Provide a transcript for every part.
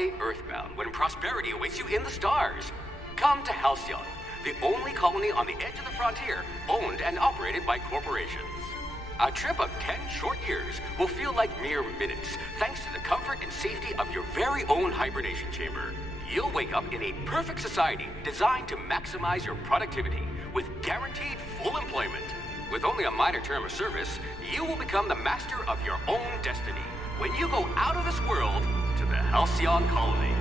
stay earthbound when prosperity awaits you in the stars. Come to Halcyon, the only colony on the edge of the frontier, owned and operated by corporations. A trip of 10 short years will feel like mere minutes, thanks to the comfort and safety of your very own hibernation chamber. You'll wake up in a perfect society designed to maximize your productivity, with guaranteed full employment. With only a minor term of service, you will become the master of your own destiny when you go out of this world to the Halcyon colony.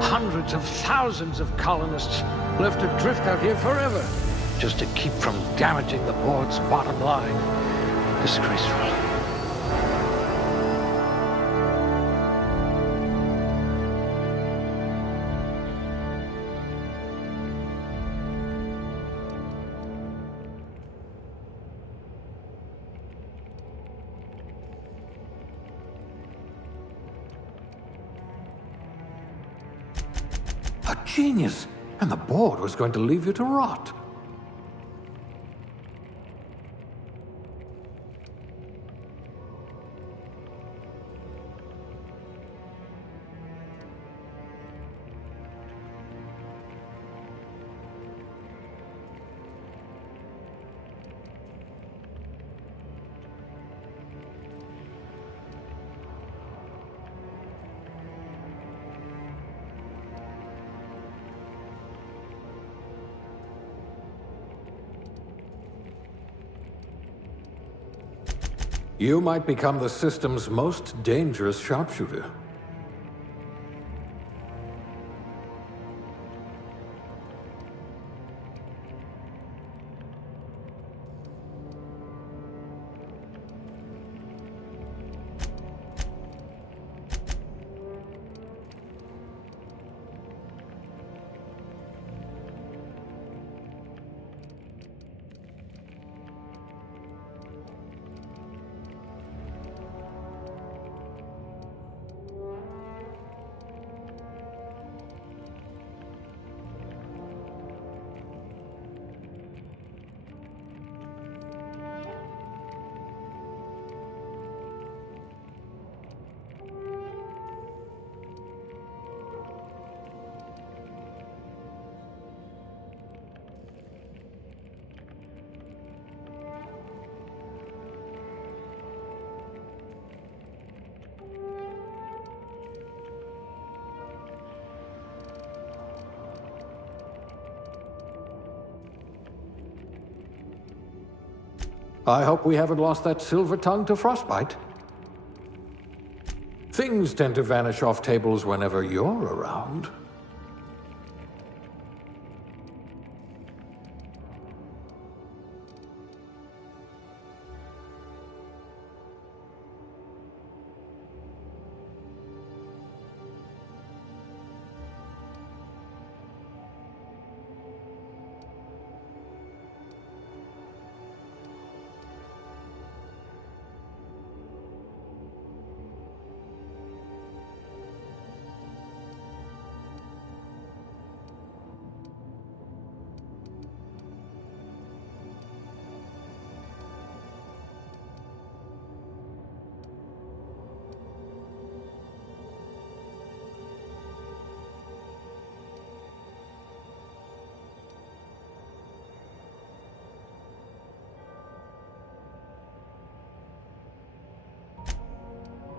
Hundreds of thousands of colonists left adrift out here forever, just to keep from damaging the board's bottom line. Disgraceful. A genius! And the board was going to leave you to rot. You might become the system's most dangerous sharpshooter. I hope we haven't lost that silver tongue to frostbite. Things tend to vanish off tables whenever you're around.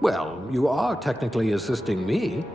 Well, you are technically assisting me.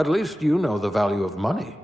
At least you know the value of money.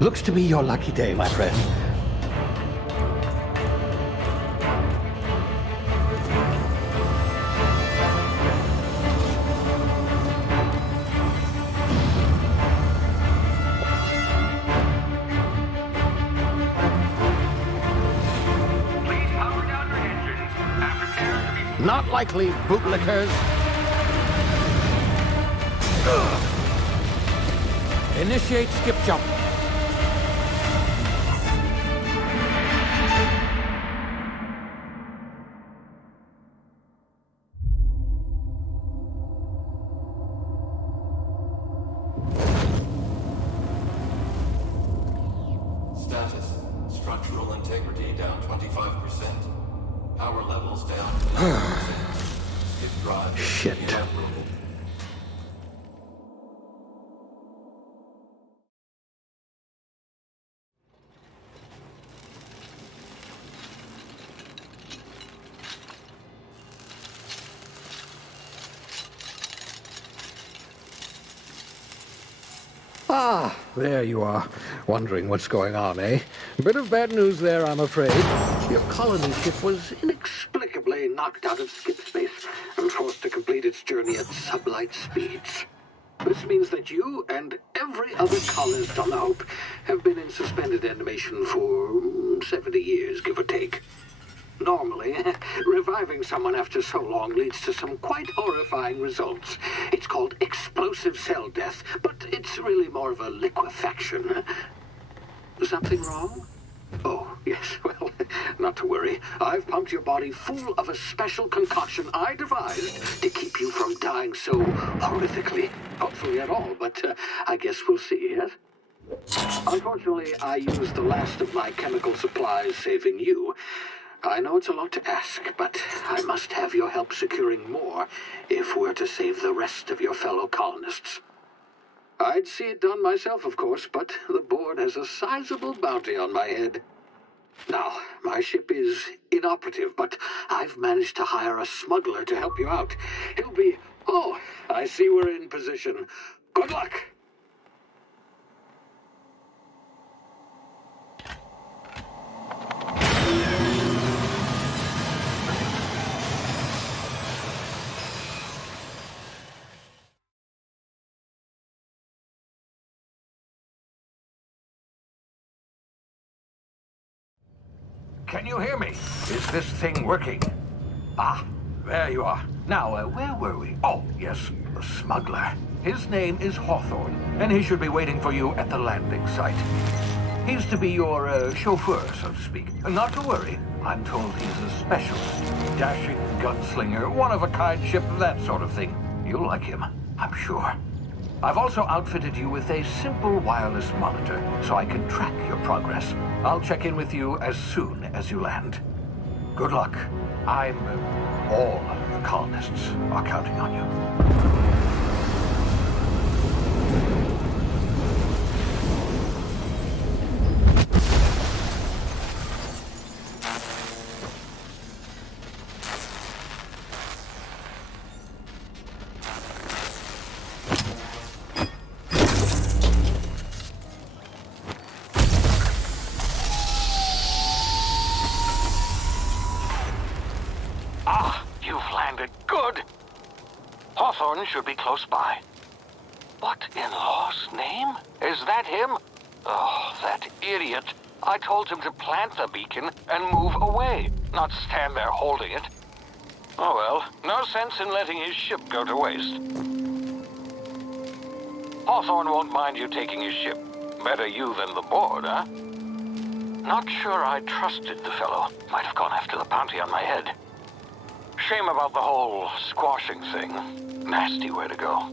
Looks to be your lucky day, my friend. Please power down your engines and prepare to be... Not likely, bootlickers. Initiate skip jump. Status. Structural integrity down 25%. Power levels down 11%. Skip drive. Shit. inoperable. Ah, there you are. Wondering what's going on, eh? A bit of bad news there, I'm afraid. Your colony ship was inexplicably knocked out of skip space and forced to complete its journey at sublight speeds. This means that you and every other colonist on the Hope have been in suspended animation for 70 years, give or take. Normally, reviving someone after so long leads to some quite horrifying results. It's called explosive cell death, but it's really more of a liquefaction. Something wrong? Oh, yes, well, not to worry. I've pumped your body full of a special concoction I devised to keep you from dying so horrifically. Hopefully at all, but I guess we'll see, yes? Unfortunately, I used the last of my chemical supplies saving you. I know it's a lot to ask, but I must have your help securing more if we're to save the rest of your fellow colonists. I'd see it done myself, of course, but the board has a sizable bounty on my head. Now, my ship is inoperative, but I've managed to hire a smuggler to help you out. He'll be... Oh, I see we're in position. Good luck! Can you hear me? Is this thing working? Ah, there you are. Now, where were we? Oh, yes, the smuggler. His name is Hawthorne, and he should be waiting for you at the landing site. He's to be your chauffeur, so to speak. Not to worry. I'm told he's a specialist. Dashing gunslinger, one-of-a-kind ship, that sort of thing. You'll like him, I'm sure. I've also outfitted you with a simple wireless monitor, so I can track your progress. I'll check in with you as soon as you land. Good luck. All the colonists are counting on you. Hawthorne should be close by. What in law's name? Is that him? Oh, that idiot. I told him to plant the beacon and move away, not stand there holding it. Oh well, no sense in letting his ship go to waste. Hawthorne won't mind you taking his ship. Better you than the board, huh? Not sure I trusted the fellow. Might have gone after the bounty on my head. Shame about the whole squashing thing. Nasty way to go.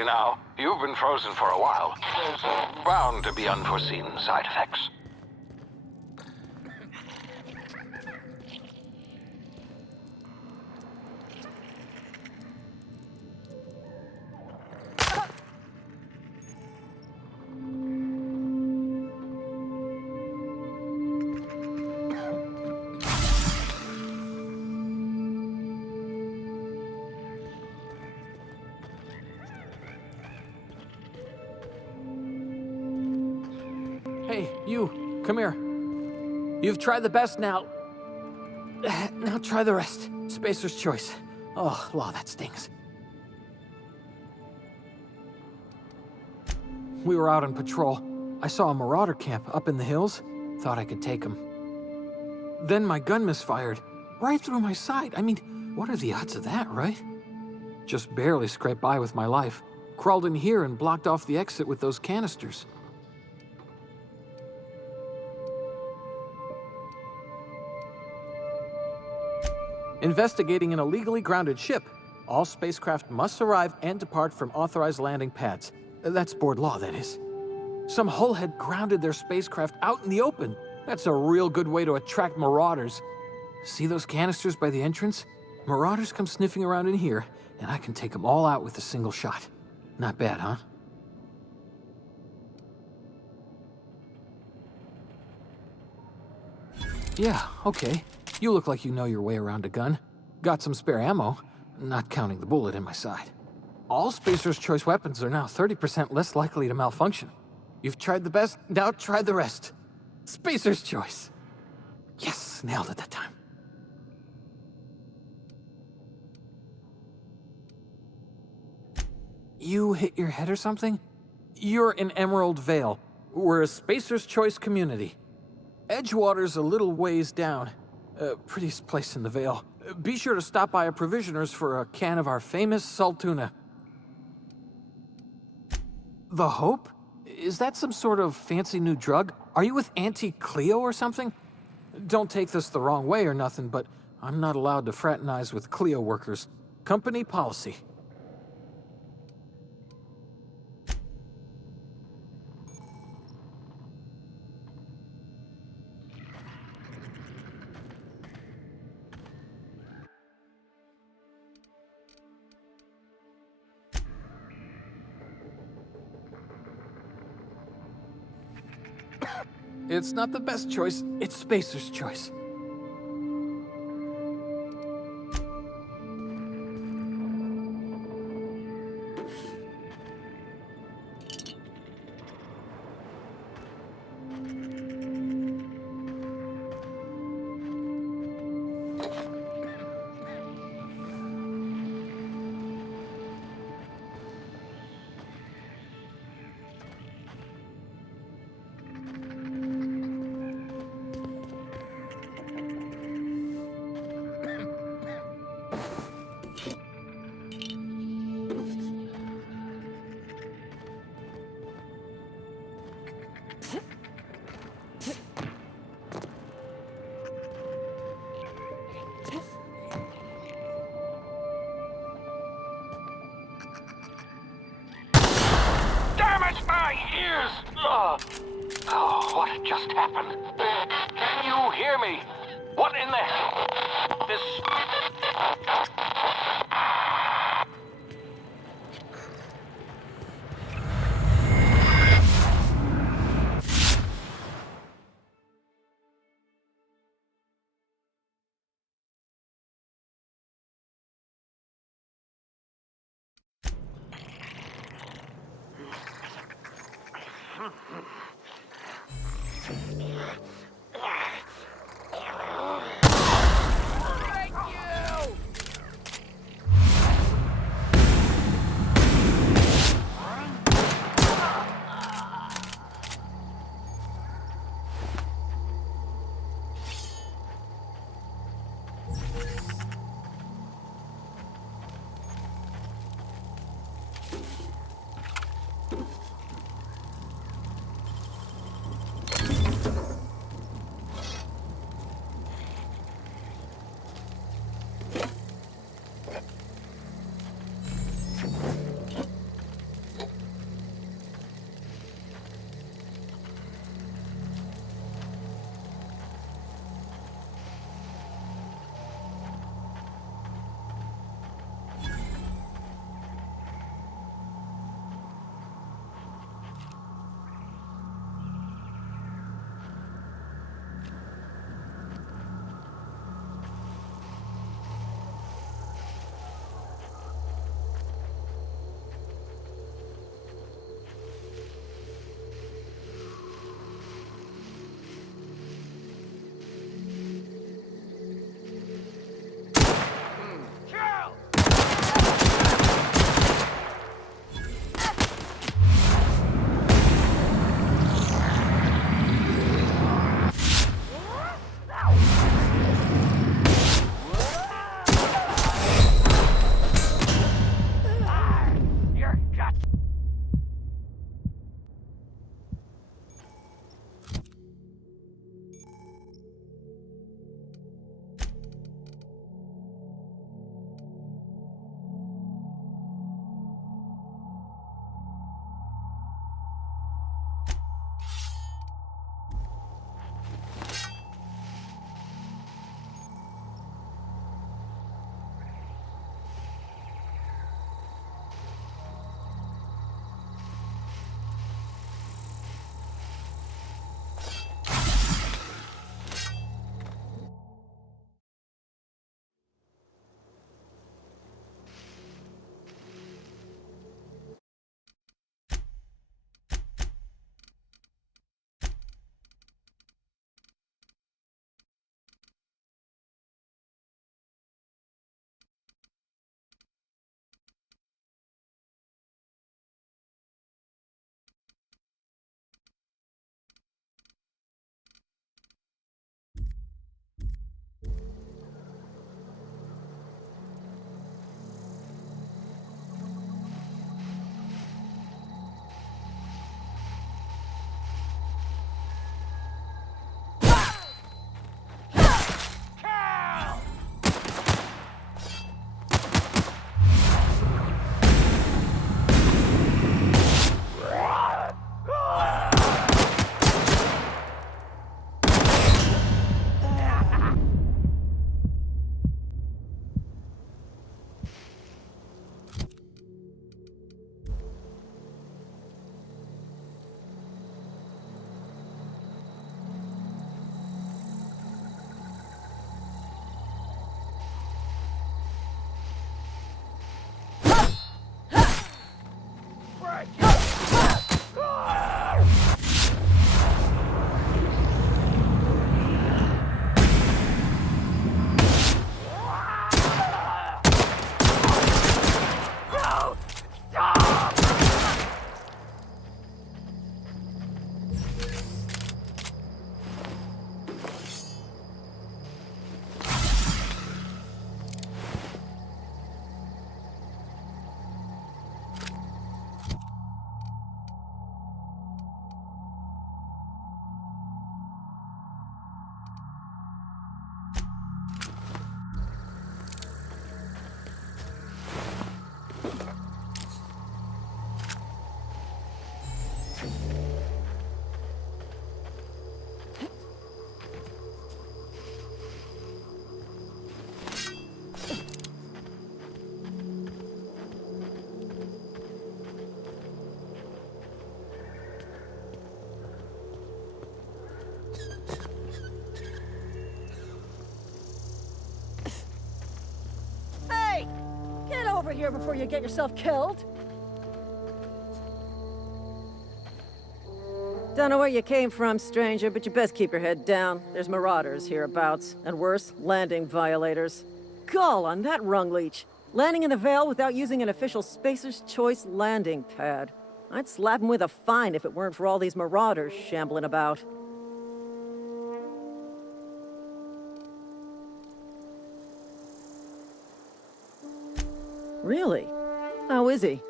easy now. You've been frozen for a while. There's bound to be unforeseen side effects. Hey, you, come here. You've tried the best now. Now try the rest. Spacer's choice. Oh, wow, that stings. We were out on patrol. I saw a marauder camp up in the hills. Thought I could take him. Then my gun misfired. Right through my side. I mean, what are the odds of that, right? Just barely scraped by with my life. Crawled in here and blocked off the exit with those canisters. Investigating an illegally grounded ship. All spacecraft must arrive and depart from authorized landing pads. That's board law, that is. Some hull had grounded their spacecraft out in the open. That's a real good way to attract marauders. See those canisters by the entrance? Marauders come sniffing around in here, and I can take them all out with a single shot. Not bad, huh? Yeah, okay. You look like you know your way around a gun. Got some spare ammo, not counting the bullet in my side. All Spacer's choice weapons are now 30% less likely to malfunction. You've tried the best, now try the rest. Spacer's choice. Yes, nailed it that time. You hit your head or something? You're in Emerald Vale. We're a Spacer's choice community. Edgewater's a little ways down. Prettiest place in the Vale. Be sure to stop by a provisioner's for a can of our famous salt tuna. The Hope? Is that some sort of fancy new drug? Are you with Auntie Cleo or something? Don't take this the wrong way or nothing, but I'm not allowed to fraternize with Cleo workers. Company policy. It's not the best choice, it's Spacer's choice. Damn it, my ears! Oh, what just happened? Can you hear me? What in the hell? This... Hey! Get over here before you get yourself killed! Don't know where you came from, stranger, but you best keep your head down. There's marauders hereabouts, and worse, landing violators. Gall on that rung leech! Landing in the Vale without using an official Spacer's Choice landing pad. I'd slap him with a fine if it weren't for all these marauders shambling about. Really? How is he?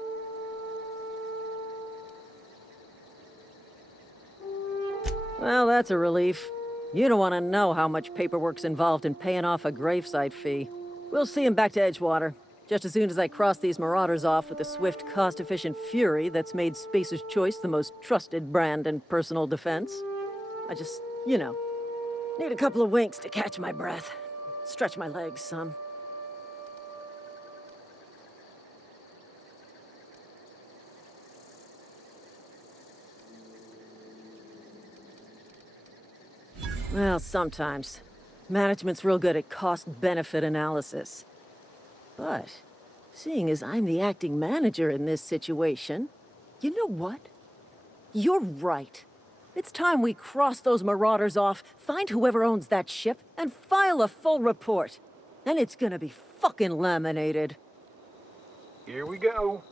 Well, that's a relief. You don't want to know how much paperwork's involved in paying off a gravesite fee. We'll see him back to Edgewater, just as soon as I cross these marauders off with the swift, cost-efficient fury that's made Spacer's Choice the most trusted brand in personal defense. I just, need a couple of winks to catch my breath. Stretch my legs some. Well, sometimes. Management's real good at cost-benefit analysis. But, seeing as I'm the acting manager in this situation, you know what? You're right. It's time we cross those marauders off, find whoever owns that ship, and file a full report. And it's gonna be fucking laminated. Here we go.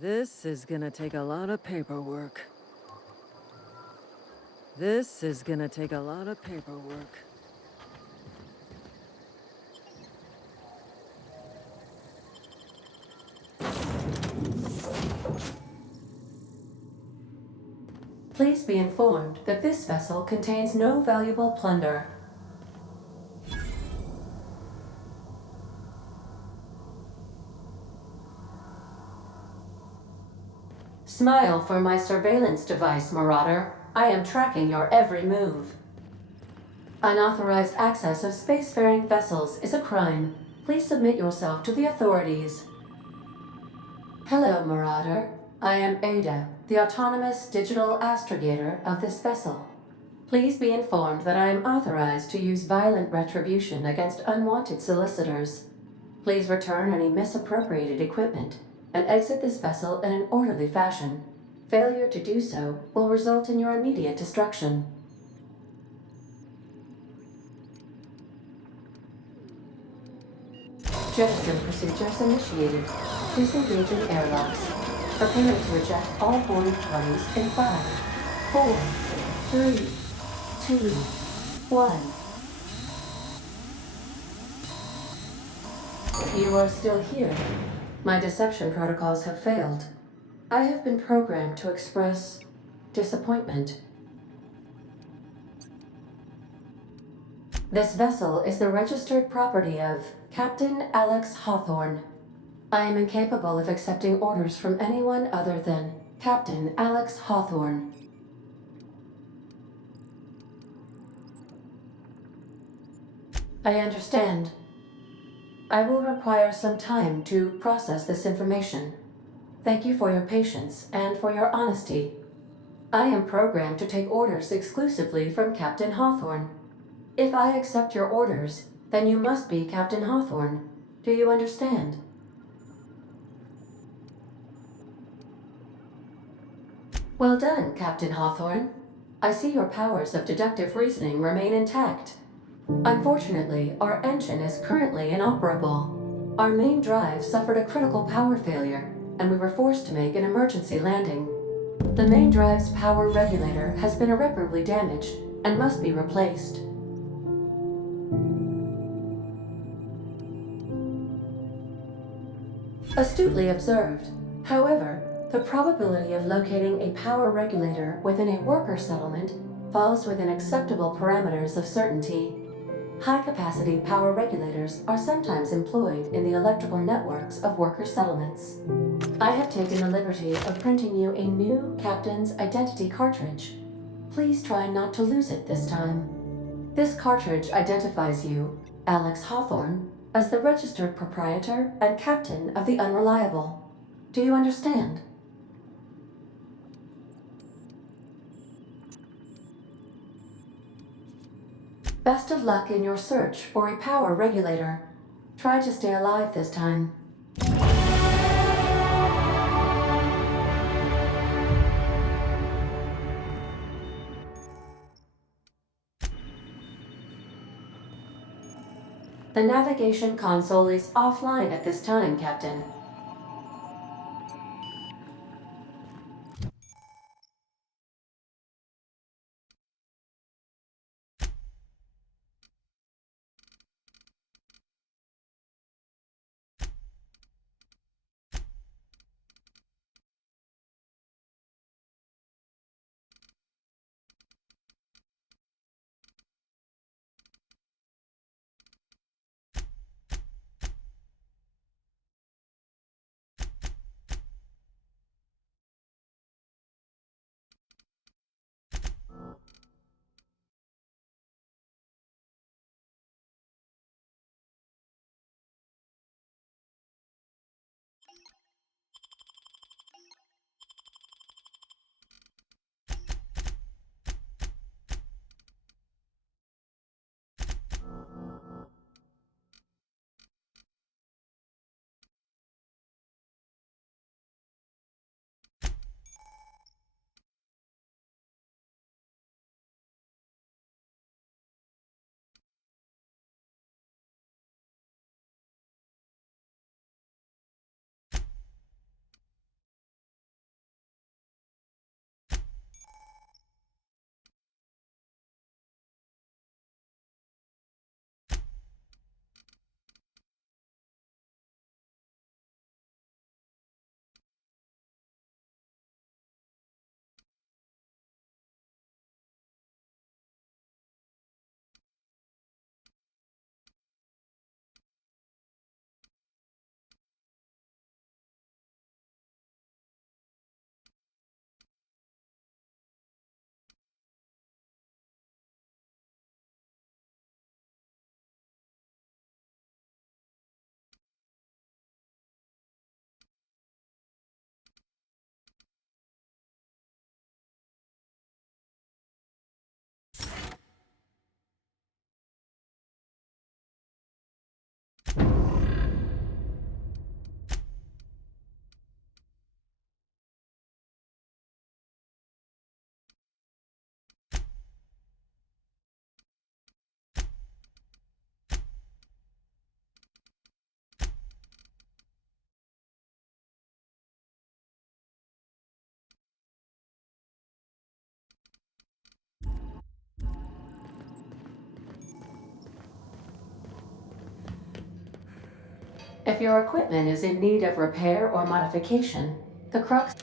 This is gonna take a lot of paperwork. This is gonna take a lot of paperwork. Please be informed that this vessel contains no valuable plunder. Smile for my surveillance device, Marauder. I am tracking your every move. Unauthorized access of spacefaring vessels is a crime. Please submit yourself to the authorities. Hello, Marauder. I am Ada, the autonomous digital astrogator of this vessel. Please be informed that I am authorized to use violent retribution against unwanted solicitors. Please return any misappropriated equipment and exit this vessel in an orderly fashion. Failure to do so will result in your immediate destruction. Jettison procedures initiated. Disengaging airlocks. Preparing to eject all boarding parties in 5, 4, 3, 2, 1. You are still here. My deception protocols have failed. I have been programmed to express disappointment. This vessel is the registered property of Captain Alex Hawthorne. I am incapable of accepting orders from anyone other than Captain Alex Hawthorne. I understand. I will require some time to process this information. Thank you for your patience and for your honesty. I am programmed to take orders exclusively from Captain Hawthorne. If I accept your orders, then you must be Captain Hawthorne. Do you understand? Well done, Captain Hawthorne. I see your powers of deductive reasoning remain intact. Unfortunately, our engine is currently inoperable. Our main drive suffered a critical power failure, and we were forced to make an emergency landing. The main drive's power regulator has been irreparably damaged and must be replaced. Astutely observed. However, the probability of locating a power regulator within a worker settlement falls within acceptable parameters of certainty. High-capacity power regulators are sometimes employed in the electrical networks of worker settlements. I have taken the liberty of printing you a new Captain's Identity cartridge. Please try not to lose it this time. This cartridge identifies you, Alex Hawthorne, as the registered proprietor and captain of the Unreliable. Do you understand? Best of luck in your search for a power regulator. Try to stay alive this time. The navigation console is offline at this time, Captain. If your equipment is in need of repair or modification, the crux...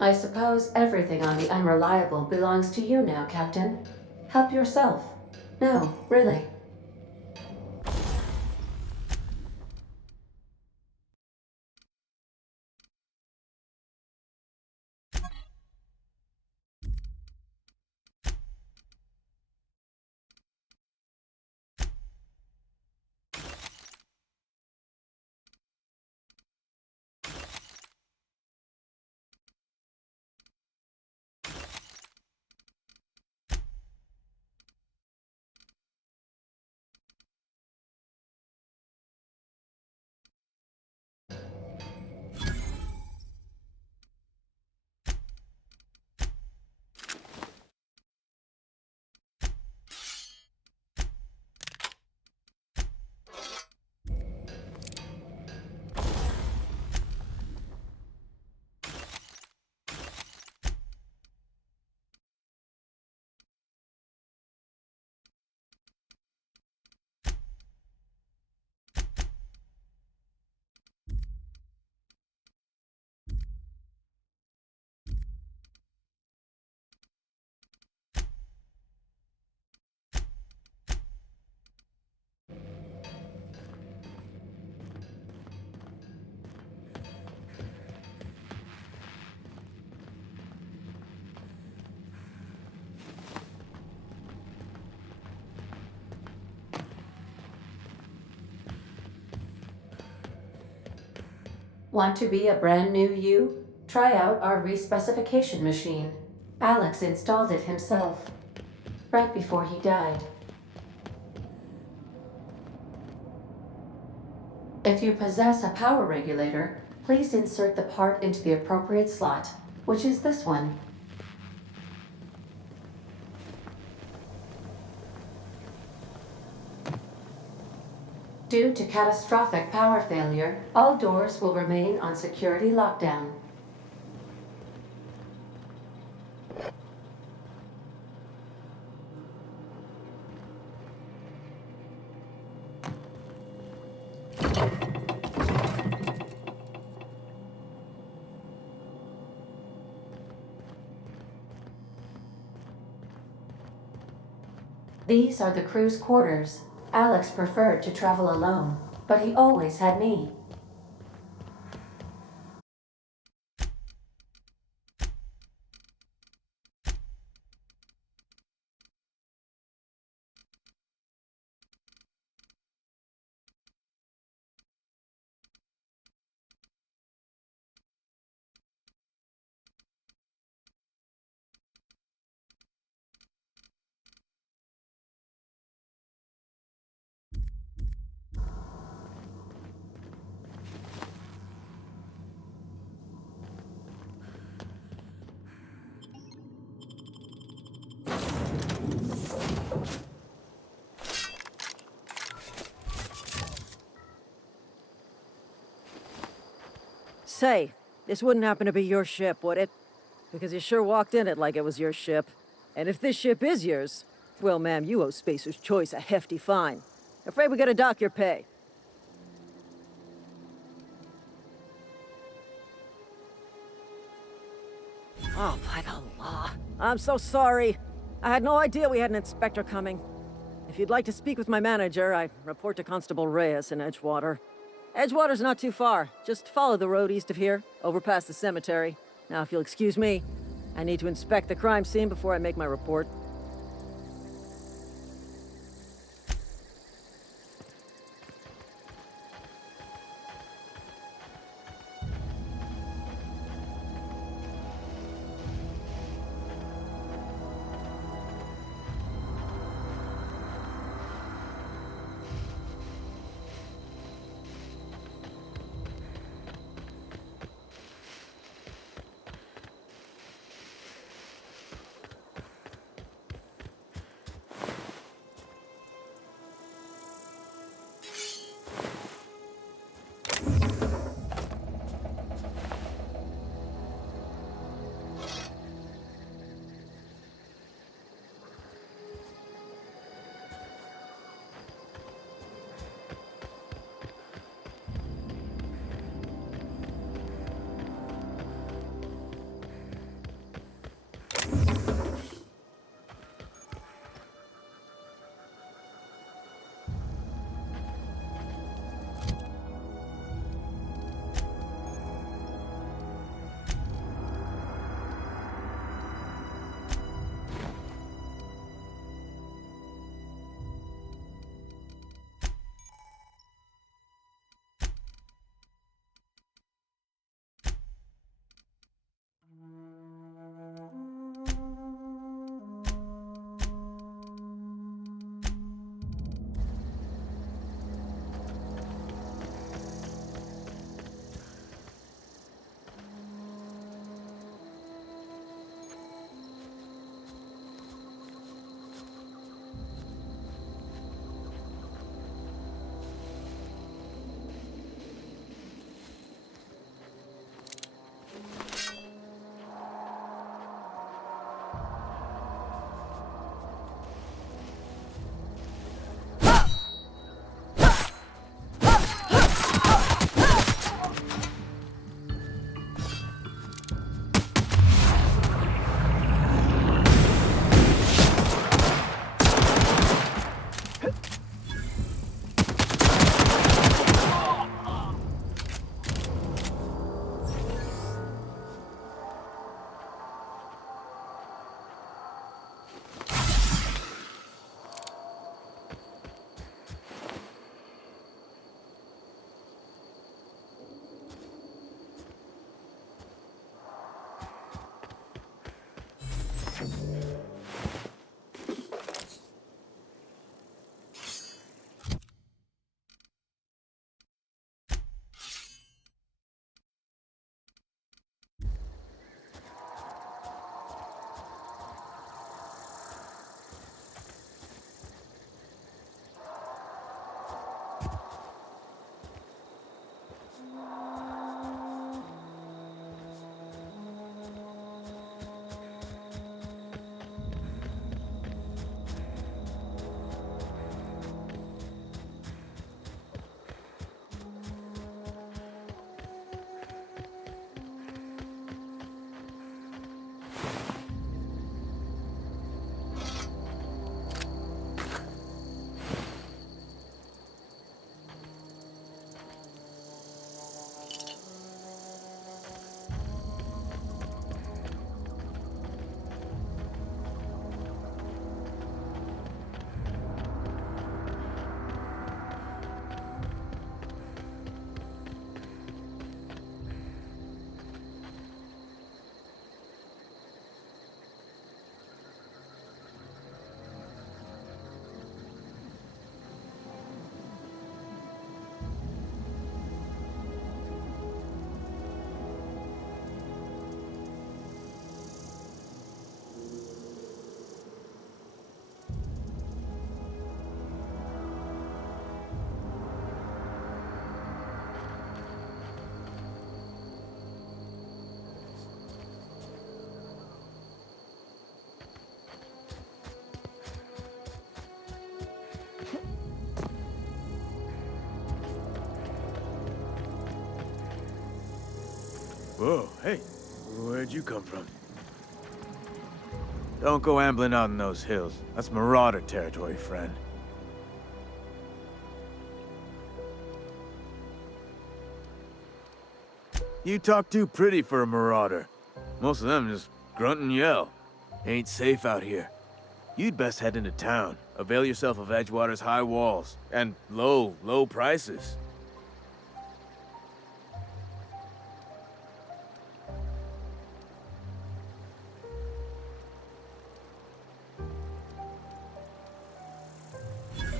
I suppose everything on the Unreliable belongs to you now, Captain. Help yourself. No, really. Want to be a brand new you? Try out our respecification machine. Alex installed it himself, right before he died. If you possess a power regulator, please insert the part into the appropriate slot, which is this one. Due to catastrophic power failure, all doors will remain on security lockdown. These are the crew's quarters. Alex preferred to travel alone, but he always had me. Say, this wouldn't happen to be your ship, would it? Because you sure walked in it like it was your ship. And if this ship is yours, well, ma'am, you owe Spacer's Choice a hefty fine. Afraid we gotta dock your pay. Oh, by the law. I'm so sorry. I had no idea we had an inspector coming. If you'd like to speak with my manager, I report to Constable Reyes in Edgewater. Edgewater's not too far. Just follow the road east of here, over past the cemetery. Now, if you'll excuse me, I need to inspect the crime scene before I make my report. Whoa, hey, where'd you come from? Don't go ambling out in those hills. That's marauder territory, friend. You talk too pretty for a marauder. Most of them just grunt and yell. Ain't safe out here. You'd best head into town. Avail yourself of Edgewater's high walls. And low prices.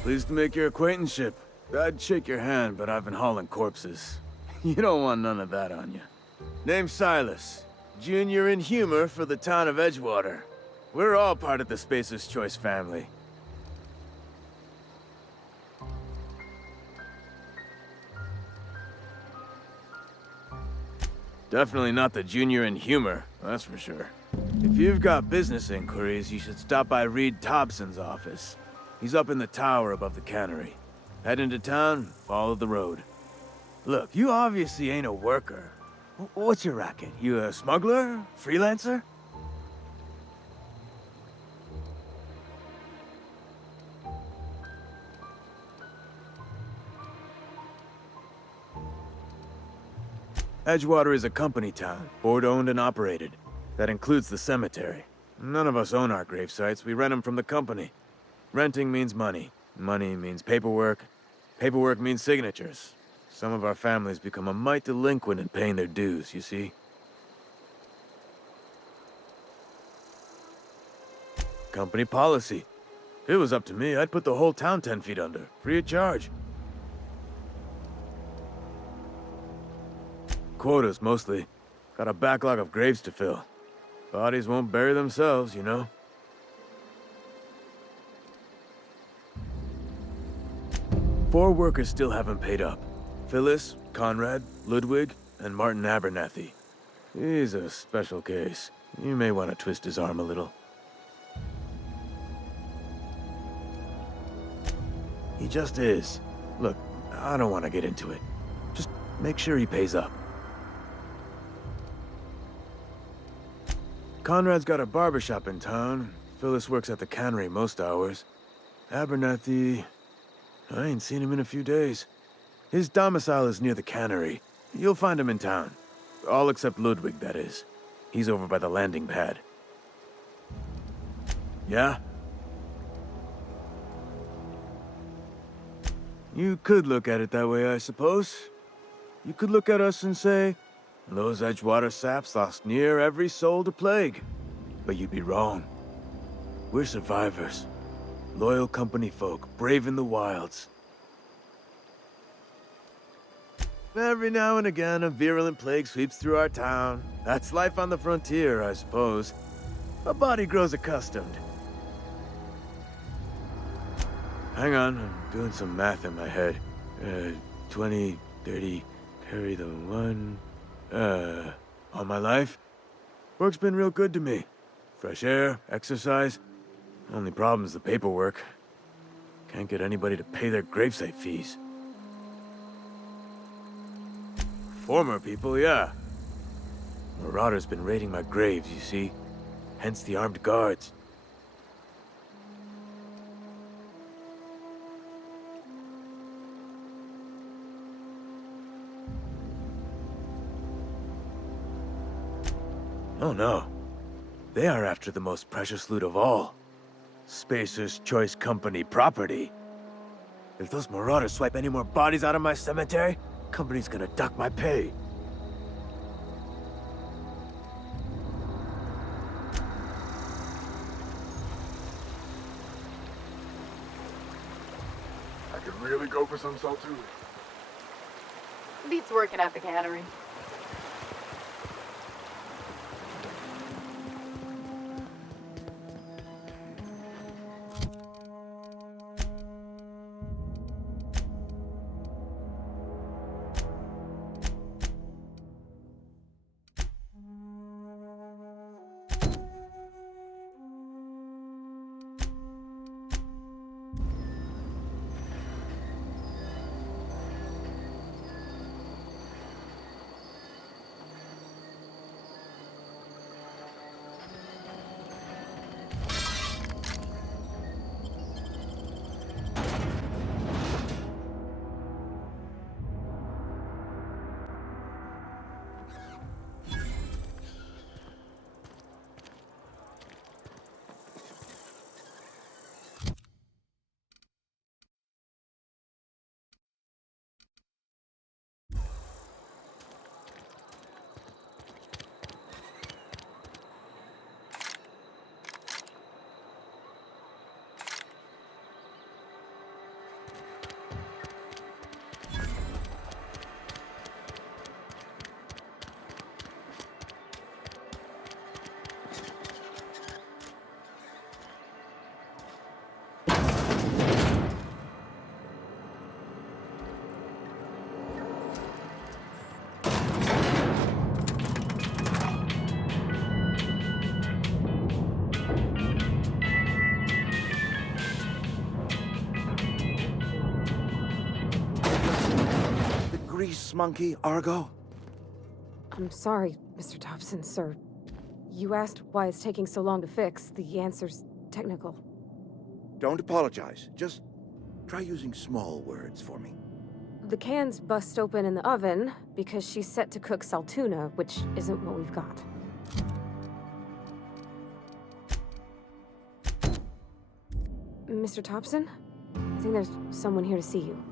Pleased to make your acquaintanceship. I'd shake your hand, but I've been hauling corpses. You don't want none of that on you. Name's Silas. Junior in humor for the town of Edgewater. We're all part of the Spacer's Choice family. Definitely not the junior in humor, that's for sure. If you've got business inquiries, you should stop by Reed Thompson's office. He's up in the tower above the cannery. Head into town, follow the road. Look, you obviously ain't a worker. What's your racket? You a smuggler? Freelancer? Edgewater is a company town, board-owned and operated. That includes the cemetery. None of us own our grave sites, we rent them from the company. Renting means money. Money means paperwork. Paperwork means signatures. Some of our families become a mite delinquent in paying their dues, you see? Company policy. If it was up to me, I'd put the whole town 10 feet under, free of charge. Quotas, mostly. Got a backlog of graves to fill. Bodies won't bury themselves, you know? 4 workers still haven't paid up. Phyllis, Conrad, Ludwig, and Martin Abernathy. He's a special case. You may want to twist his arm a little. He just is. Look, I don't want to get into it. Just make sure he pays up. Conrad's got a barbershop in town. Phyllis works at the cannery most hours. Abernathy... I ain't seen him in a few days. His domicile is near the cannery. You'll find him in town. All except Ludwig, that is. He's over by the landing pad. Yeah? You could look at it that way, I suppose. You could look at us and say, those Edgewater saps lost near every soul to plague. But you'd be wrong. We're survivors. Loyal company folk, brave in the wilds. Every now and again, a virulent plague sweeps through our town. That's life on the frontier, I suppose. A body grows accustomed. Hang on, I'm doing some math in my head. 20, 30, carry the 1... all my life? Work's been real good to me. Fresh air, exercise. Only problem's the paperwork. Can't get anybody to pay their gravesite fees. Former people, yeah. Marauders been raiding my graves, you see. Hence the armed guards. Oh no. They are after the most precious loot of all. Spacer's Choice Company property. If those marauders swipe any more bodies out of my cemetery, company's gonna duck my pay. I could really go for some salt too. Beats working at the cannery. boss monkey, Argo? I'm sorry, Mr. Thompson, sir. You asked why it's taking so long to fix. The answer's technical. Don't apologize. Just try using small words for me. The cans bust open in the oven because she's set to cook saltuna, which isn't what we've got. Mr. Thompson? I think there's someone here to see you.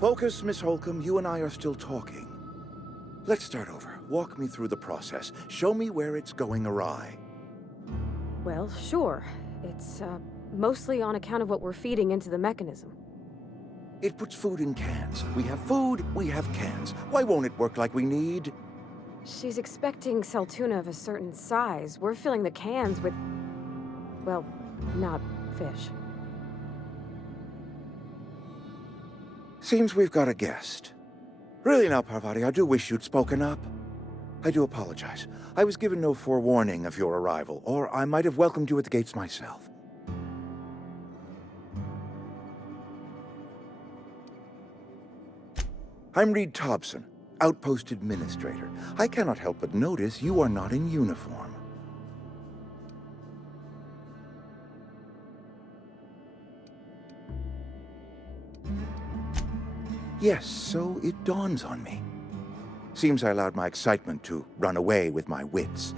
Focus, Miss Holcomb. You and I are still talking. Let's start over. Walk me through the process. Show me where it's going awry. Well, sure. It's, mostly on account of what we're feeding into the mechanism. It puts food in cans. We have food, we have cans. Why won't it work like we need? She's expecting saltuna of a certain size. We're filling the cans with, well, not fish. Seems we've got a guest. Really now, Parvati, I do wish you'd spoken up. I do apologize. I was given no forewarning of your arrival, or I might have welcomed you at the gates myself. I'm Reed Thompson, Outpost Administrator. I cannot help but notice you are not in uniform. Yes, so it dawns on me. Seems I allowed my excitement to run away with my wits.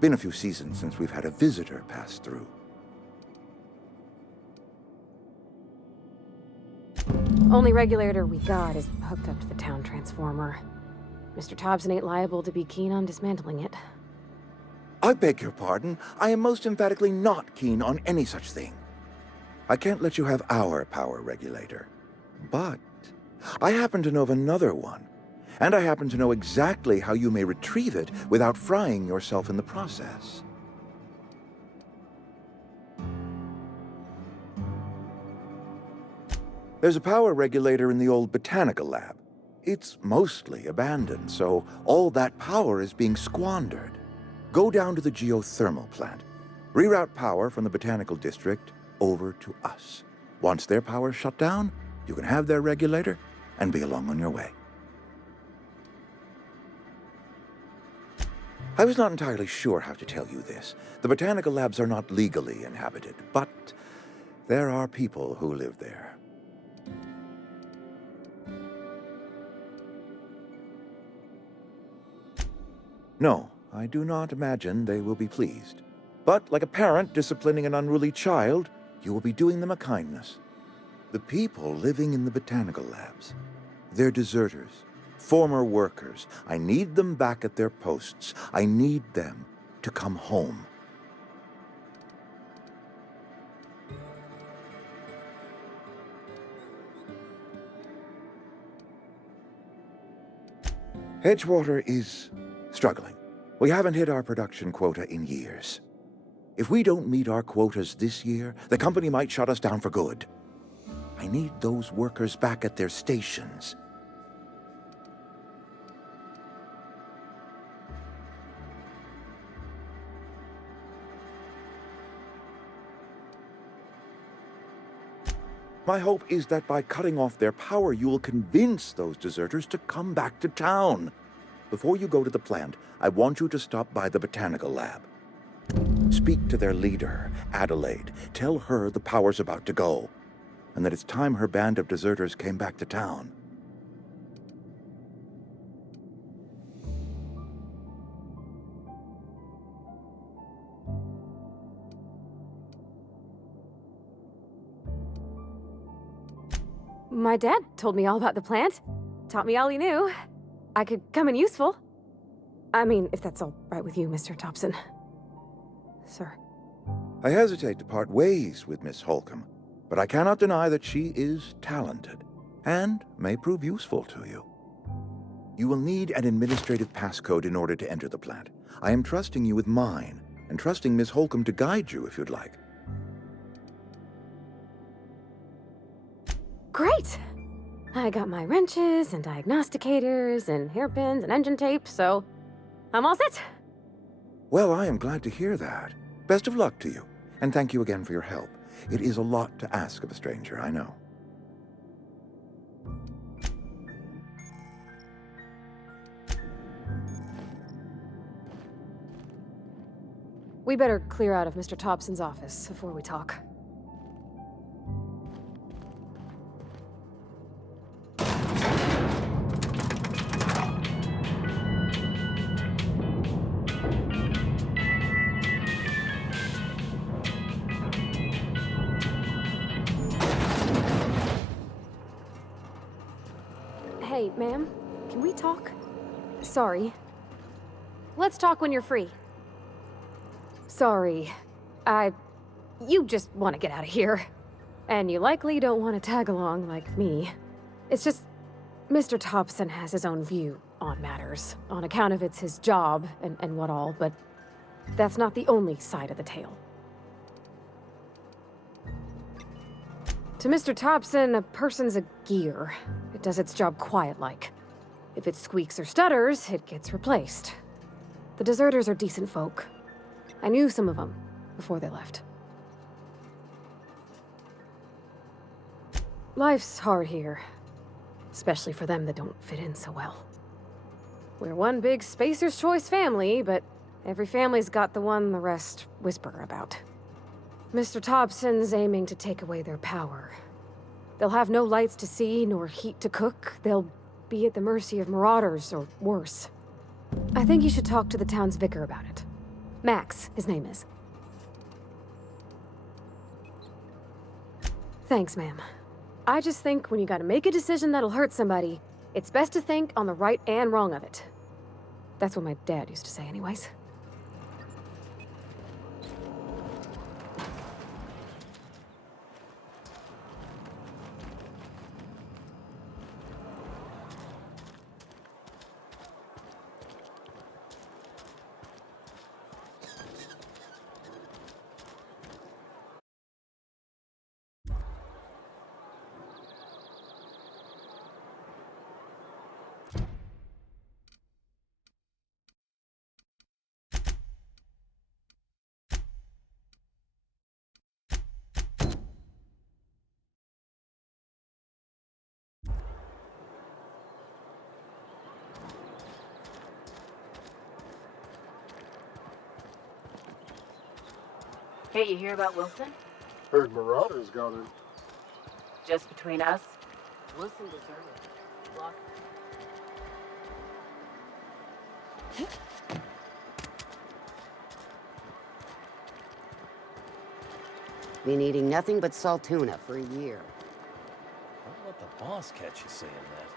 Been a few seasons since we've had a visitor pass through. Only regulator we got is hooked up to the town transformer. Mr. Thompson ain't liable to be keen on dismantling it. I beg your pardon. I am most emphatically not keen on any such thing. I can't let you have our power regulator. But I happen to know of another one. And I happen to know exactly how you may retrieve it without frying yourself in the process. There's a power regulator in the old botanical lab. It's mostly abandoned, so all that power is being squandered. Go down to the geothermal plant. Reroute power from the botanical district over to us. Once their power's shut down, you can have their regulator and be along on your way. I was not entirely sure how to tell you this. The botanical labs are not legally inhabited, but there are people who live there. No, I do not imagine they will be pleased. But like a parent disciplining an unruly child, you will be doing them a kindness. The people living in the botanical labs, they're deserters, former workers. I need them back at their posts. I need them to come home. Edgewater is struggling. We haven't hit our production quota in years. If we don't meet our quotas this year, the company might shut us down for good. I need those workers back at their stations. My hope is that by cutting off their power, you will convince those deserters to come back to town. Before you go to the plant, I want you to stop by the botanical lab. Speak to their leader, Adelaide. Tell her the power's about to go, and that it's time her band of deserters came back to town. My dad told me all about the plant. Taught me all he knew. I could come in useful. I mean, if that's all right with you, Mr. Thompson. Sir. I hesitate to part ways with Miss Holcomb, but I cannot deny that she is talented and may prove useful to you. You will need an administrative passcode in order to enter the plant. I am trusting you with mine, and trusting Miss Holcomb to guide you if you'd like. Great! I got my wrenches and diagnosticators and hairpins and engine tape, so I'm all set. Well, I am glad to hear that. Best of luck to you, and thank you again for your help. It is a lot to ask of a stranger, I know. We better clear out of Mr. Thompson's office before we talk. Hey, ma'am, can we talk? Sorry. Let's talk when you're free. Sorry. You just want to get out of here. And you likely don't want to tag along like me. It's just, Mr. Thompson has his own view on matters, on account of it's his job and what all, but that's not the only side of the tale. To Mr. Thompson, a person's a gear. It does its job quiet-like. If it squeaks or stutters, it gets replaced. The deserters are decent folk. I knew some of them before they left. Life's hard here, especially for them that don't fit in so well. We're one big Spacer's Choice family, but every family's got the one the rest whisper about. Mr. Thompson's aiming to take away their power. They'll have no lights to see, nor heat to cook. They'll be at the mercy of marauders, or worse. I think you should talk to the town's vicar about it. Max, his name is. Thanks, ma'am. I just think when you gotta make a decision that'll hurt somebody, it's best to think on the right and wrong of it. That's what my dad used to say anyways. Hey, you hear about Wilson? Heard Marauders got him. Just between us, Wilson deserted. Lost. Been eating nothing but salt tuna for a year. Don't let the boss catch you saying that.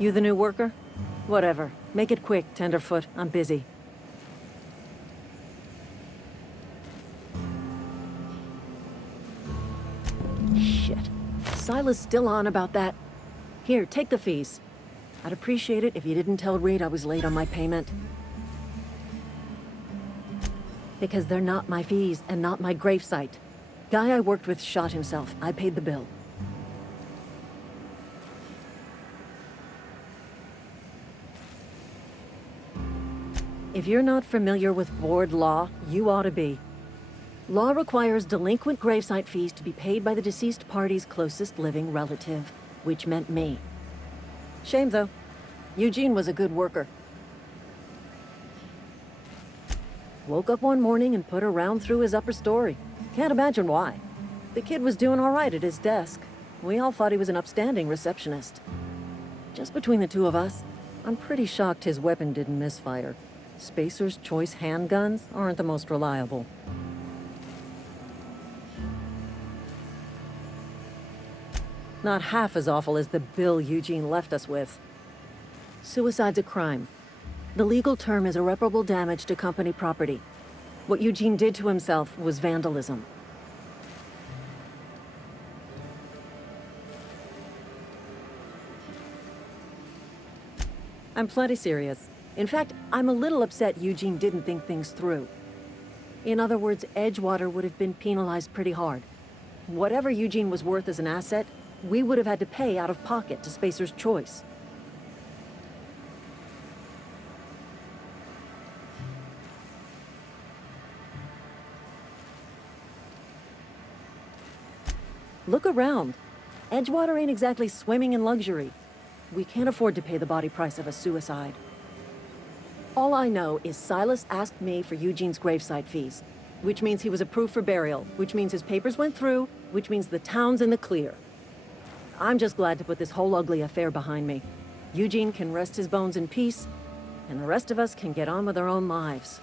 You the new worker? Whatever. Make it quick, Tenderfoot. I'm busy. Shit. Silas still on about that. Here, take the fees. I'd appreciate it if you didn't tell Reed I was late on my payment. Because they're not my fees and not my gravesite. Guy I worked with shot himself. I paid the bill. If you're not familiar with board law, you ought to be. Law requires delinquent gravesite fees to be paid by the deceased party's closest living relative, which meant me. Shame, though. Eugene was a good worker. Woke up one morning and put a round through his upper story. Can't imagine why. The kid was doing all right at his desk. We all thought he was an upstanding receptionist. Just between the two of us, I'm pretty shocked his weapon didn't misfire. Spacer's Choice handguns aren't the most reliable. Not half as awful as the bill Eugene left us with. Suicide's a crime. The legal term is irreparable damage to company property. What Eugene did to himself was vandalism. I'm plenty serious. In fact, I'm a little upset Eugene didn't think things through. In other words, Edgewater would have been penalized pretty hard. Whatever Eugene was worth as an asset, we would have had to pay out of pocket to Spacer's Choice. Look around. Edgewater ain't exactly swimming in luxury. We can't afford to pay the body price of a suicide. All I know is Silas asked me for Eugene's gravesite fees, which means he was approved for burial, which means his papers went through, which means the town's in the clear. I'm just glad to put this whole ugly affair behind me. Eugene can rest his bones in peace, and the rest of us can get on with our own lives.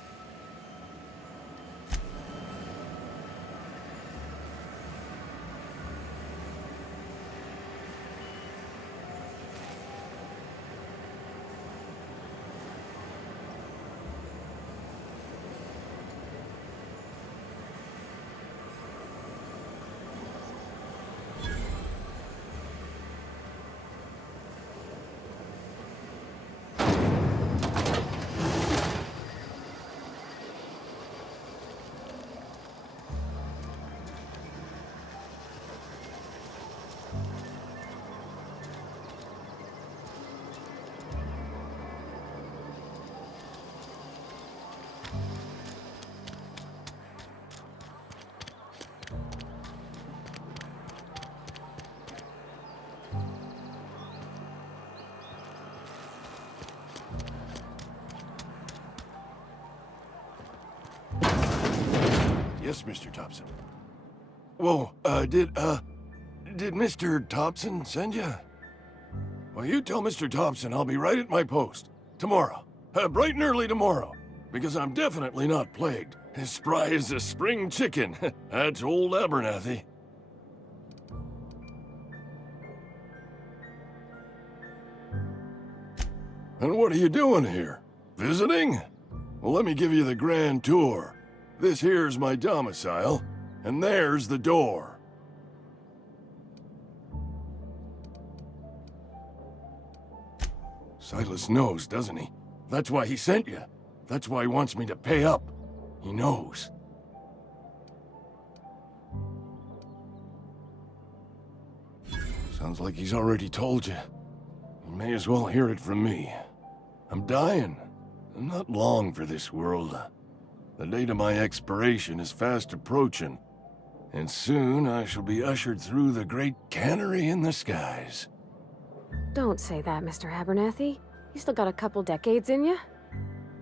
Yes, Mr. Thompson. Whoa, did Mr. Thompson send you? Well, you tell Mr. Thompson I'll be right at my post. Tomorrow. Bright and early tomorrow. Because I'm definitely not plagued. As spry as a spring chicken. That's old Abernathy. And what are you doing here? Visiting? Well, let me give you the grand tour. This here's my domicile, and there's the door. Silas knows, doesn't he? That's why he sent you. That's why he wants me to pay up. He knows. Sounds like he's already told you. You may as well hear it from me. I'm dying. I'm not long for this world. The date of my expiration is fast approaching, and soon I shall be ushered through the great cannery in the skies. Don't say that, Mr. Abernathy. You still got a couple decades in you.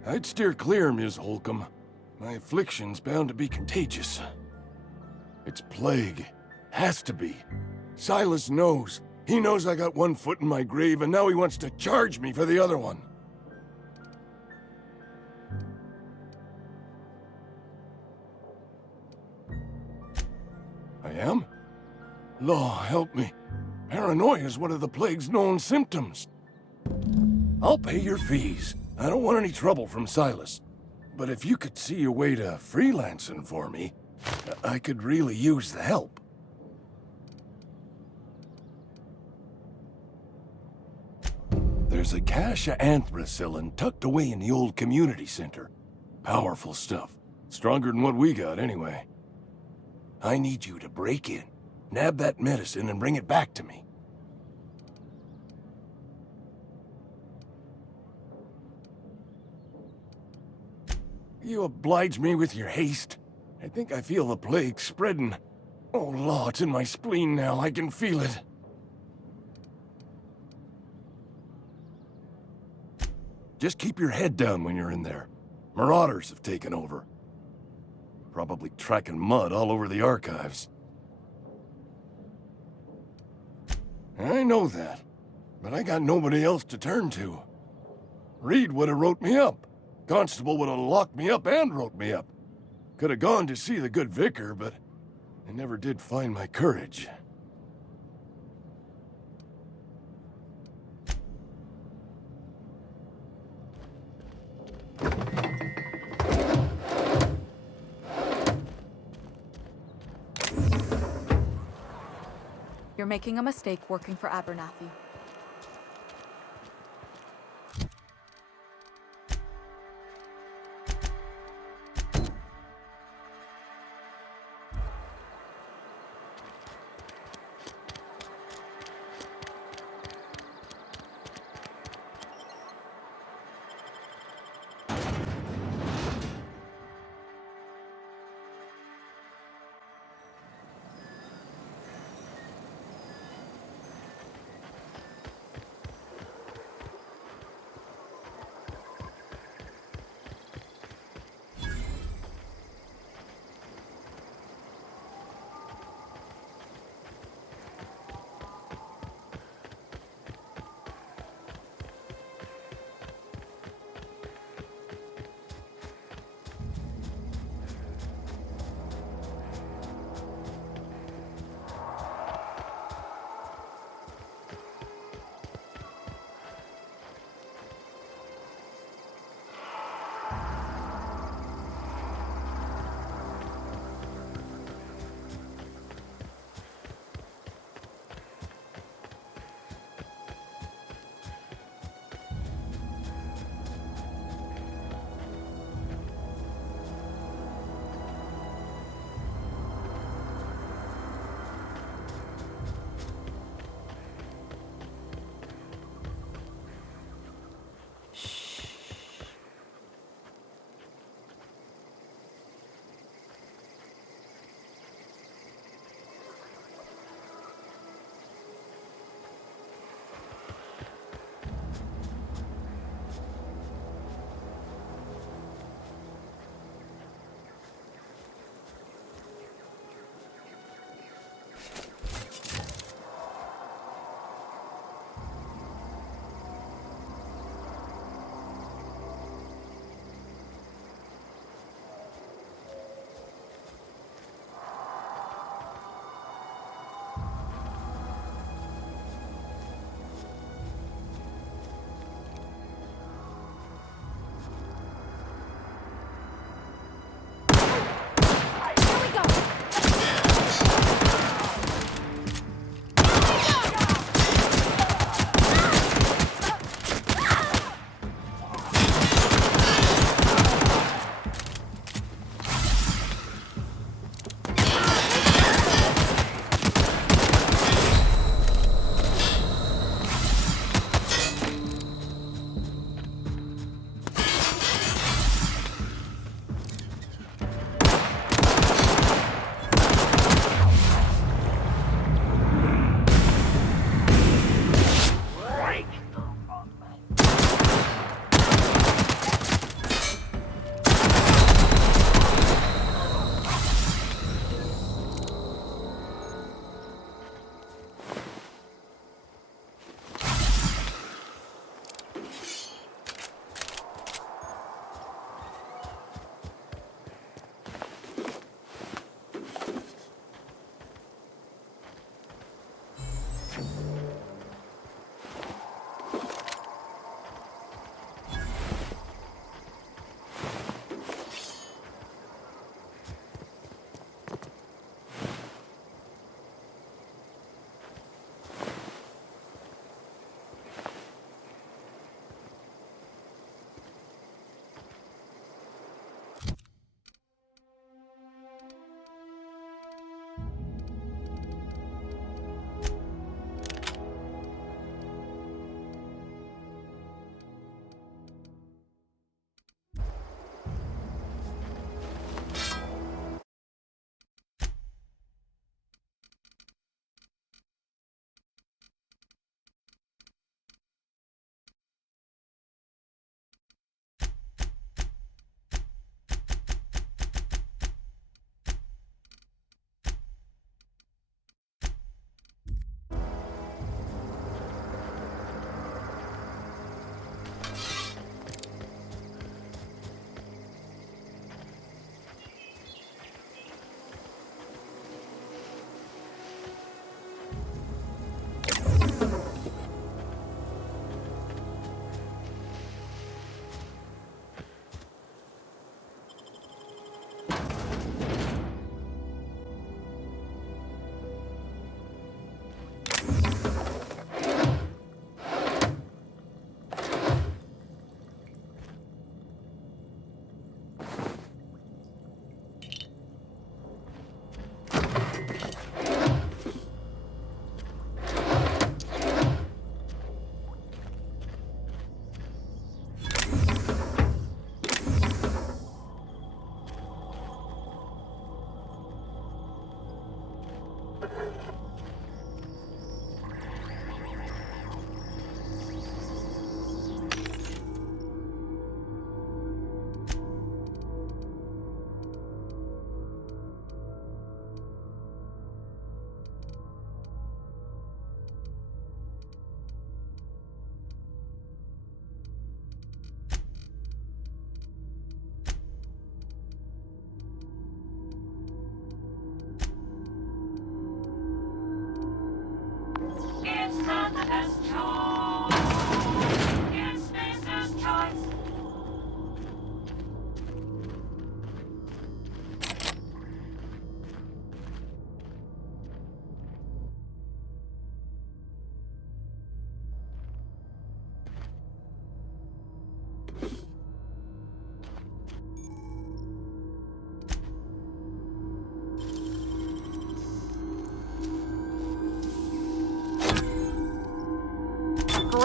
I'd steer clear, Ms. Holcomb. My affliction's bound to be contagious. It's plague. Has to be. Silas knows. He knows I got one foot in my grave, and now he wants to charge me for the other one. I am? Law, help me. Paranoia is one of the plague's known symptoms. I'll pay your fees. I don't want any trouble from Silas. But if you could see a way to freelancing for me, I could really use the help. There's a cache of anthracillin tucked away in the old community center. Powerful stuff. Stronger than what we got, anyway. I need you to break in, nab that medicine, and bring it back to me. You oblige me with your haste. I think I feel the plague spreading. Oh, Law, it's in my spleen now. I can feel it. Just keep your head down when you're in there. Marauders have taken over. Probably tracking mud all over the archives. I know that, but I got nobody else to turn to. Reed would have wrote me up. Constable would have locked me up and wrote me up. Could have gone to see the good vicar, but I never did find my courage. You're making a mistake working for Abernathy.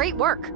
Great work.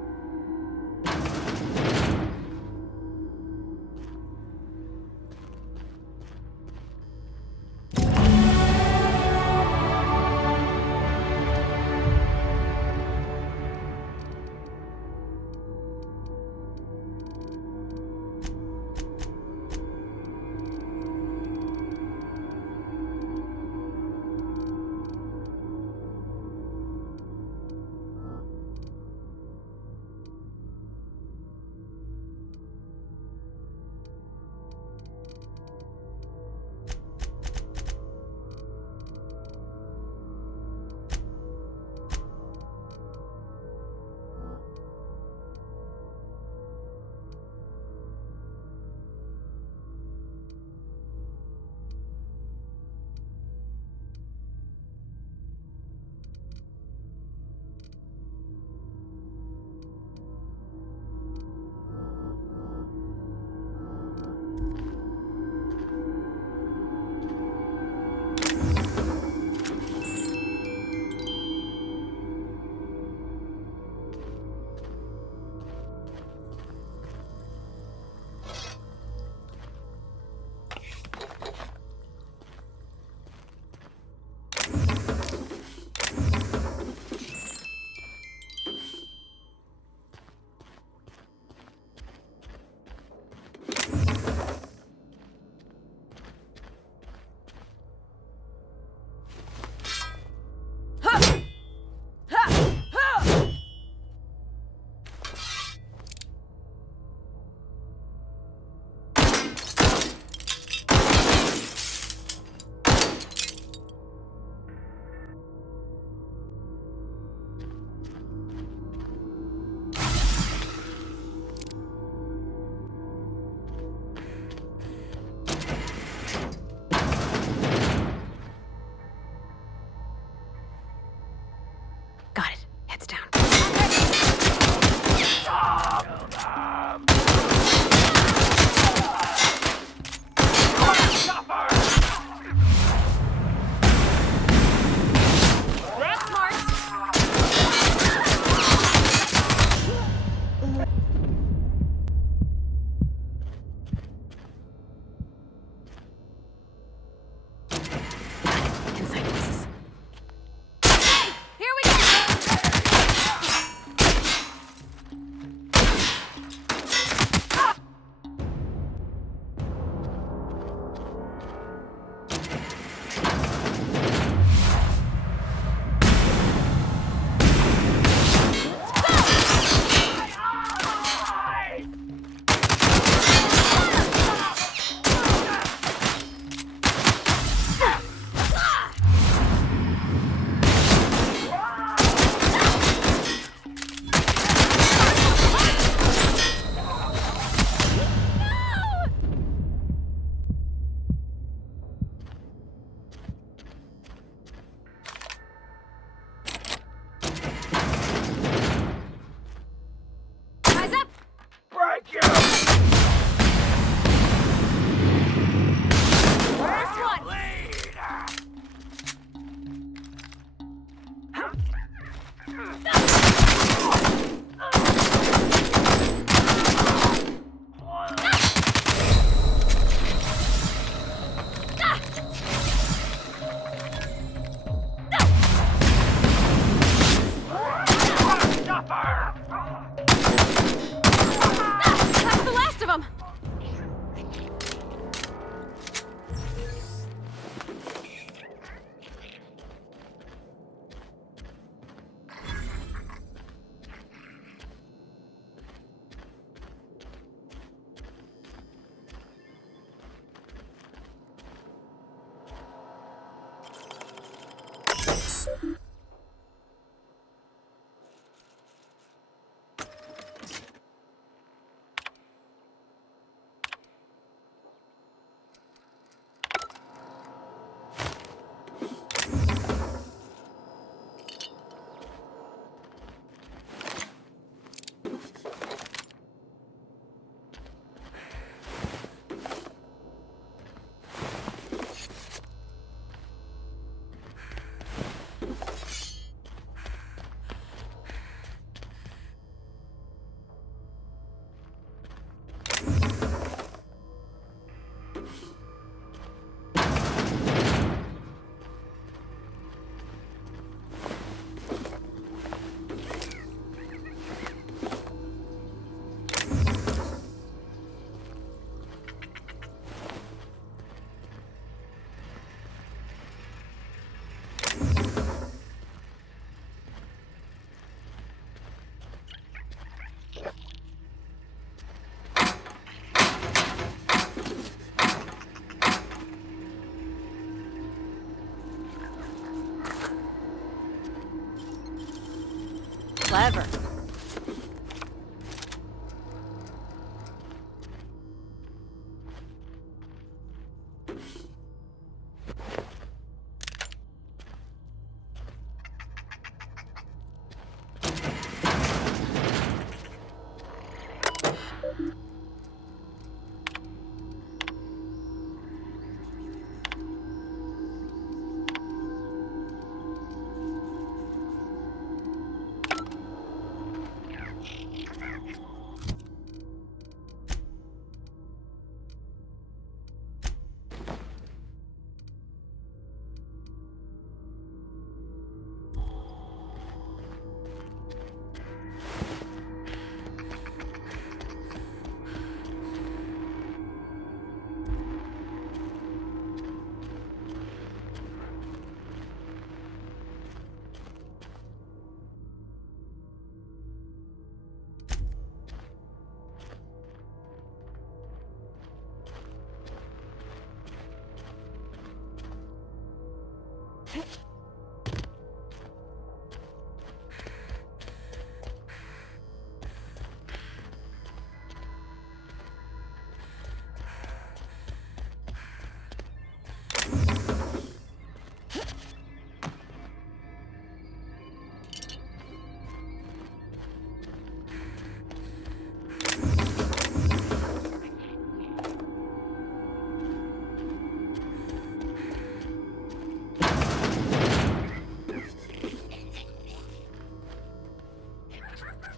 Clever.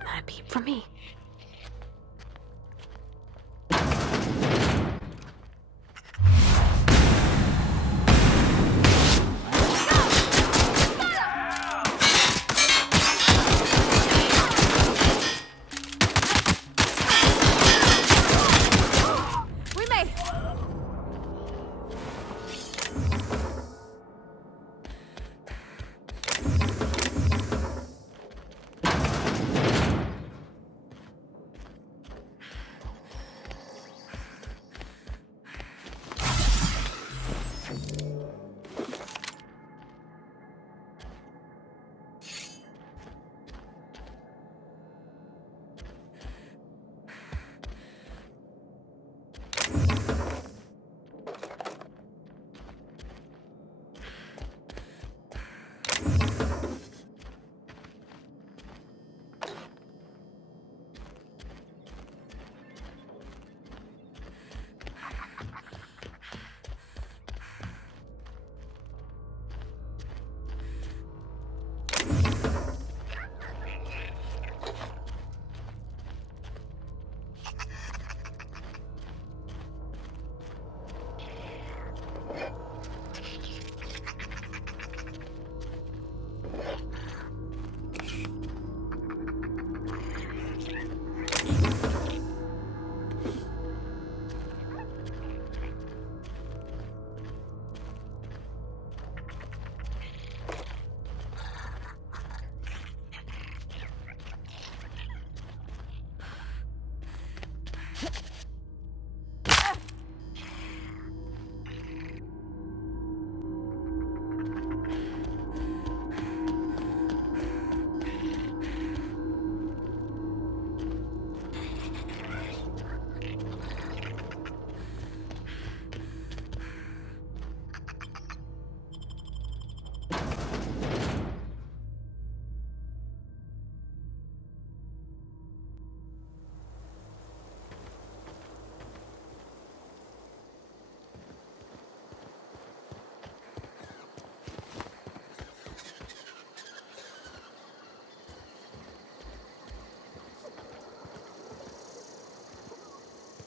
Not a peep from me. We made it.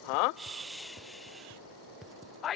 Huh? I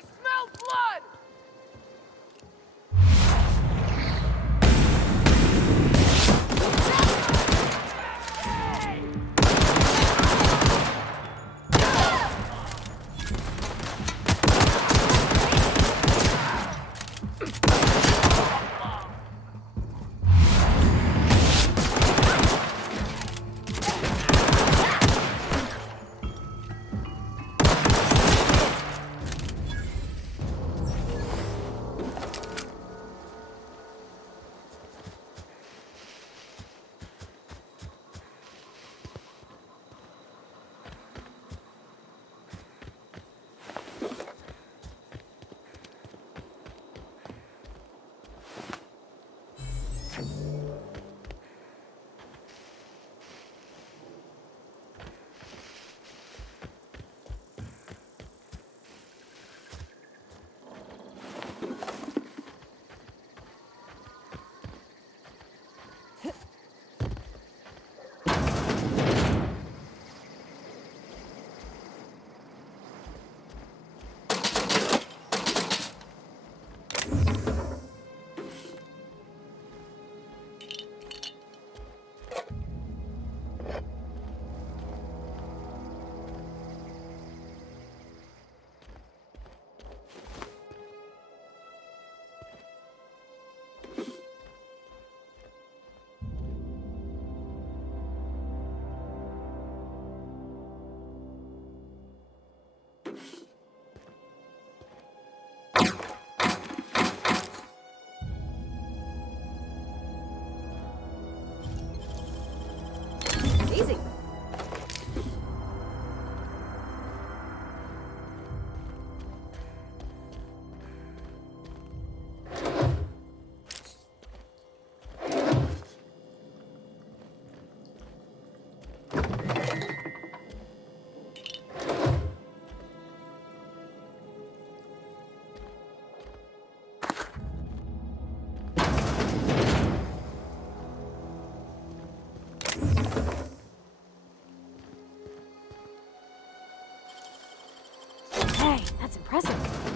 That's impressive.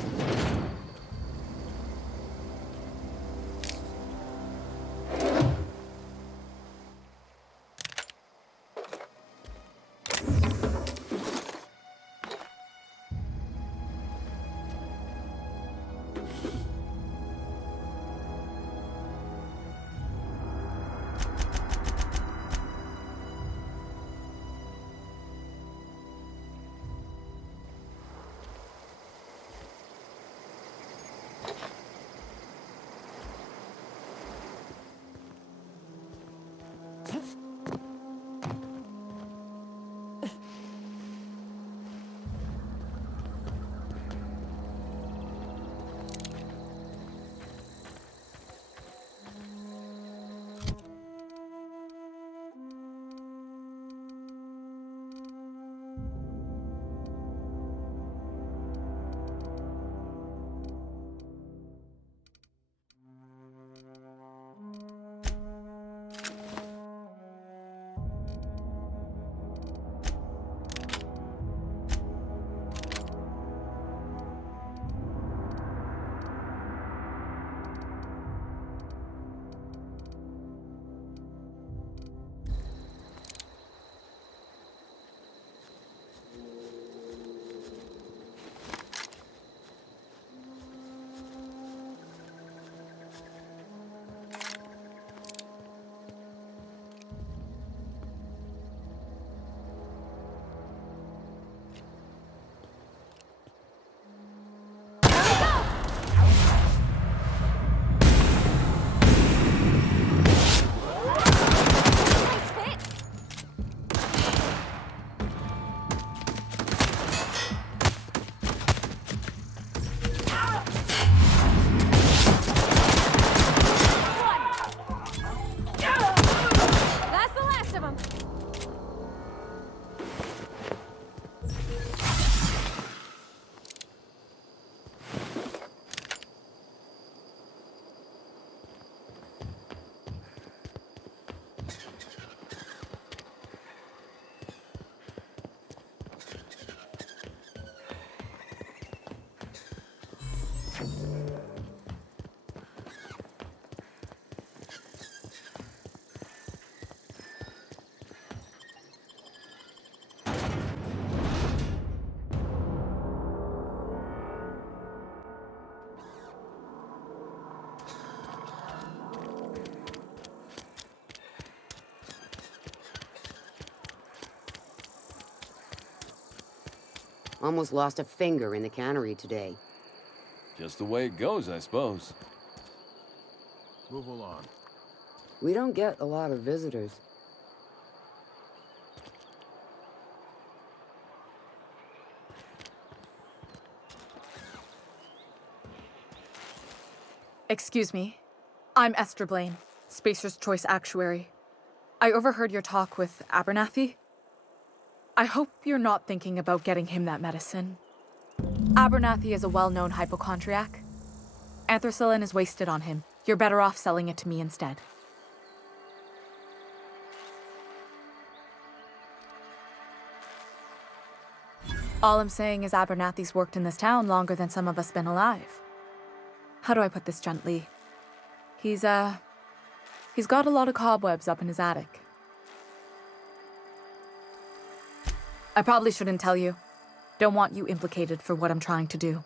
Almost lost a finger in the cannery today. Just the way it goes, I suppose. Move along. We don't get a lot of visitors. Excuse me. I'm Esther Blaine, Spacer's Choice Actuary. I overheard your talk with Abernathy. I hope you're not thinking about getting him that medicine. Abernathy is a well-known hypochondriac. Anthracillin is wasted on him. You're better off selling it to me instead. All I'm saying is Abernathy's worked in this town longer than some of us been alive. How do I put this gently? He's got a lot of cobwebs up in his attic. I probably shouldn't tell you. Don't want you implicated for what I'm trying to do.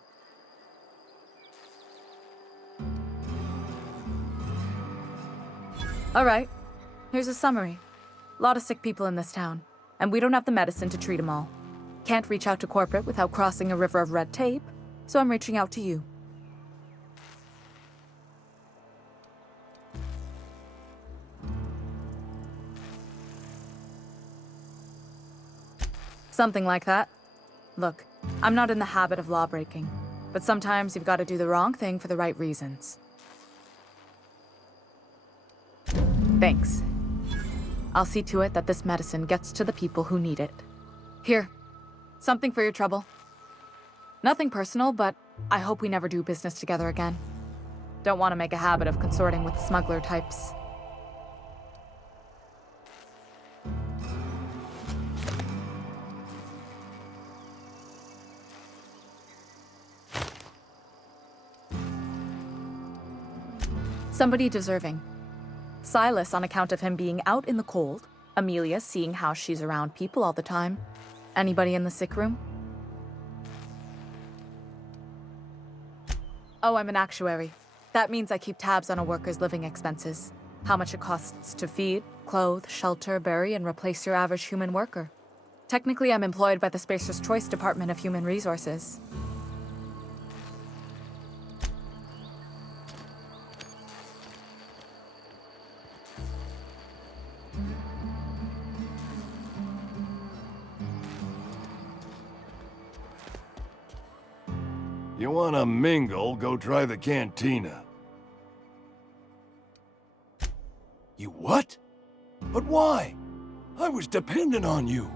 All right, here's a summary. A lot of sick people in this town, and we don't have the medicine to treat them all. Can't reach out to corporate without crossing a river of red tape, so I'm reaching out to you. Something like that. Look, I'm not in the habit of law breaking, but sometimes you've got to do the wrong thing for the right reasons. Thanks. I'll see to it that this medicine gets to the people who need it. Here, something for your trouble. Nothing personal, but I hope we never do business together again. Don't want to make a habit of consorting with smuggler types. Somebody deserving. Silas on account of him being out in the cold. Amelia seeing how she's around people all the time. Anybody in the sick room? Oh, I'm an actuary. That means I keep tabs on a worker's living expenses. How much it costs to feed, clothe, shelter, bury, and replace your average human worker. Technically, I'm employed by the Spacer's Choice Department of Human Resources. You wanna mingle, go try the cantina. You what? But why? I was dependent on you.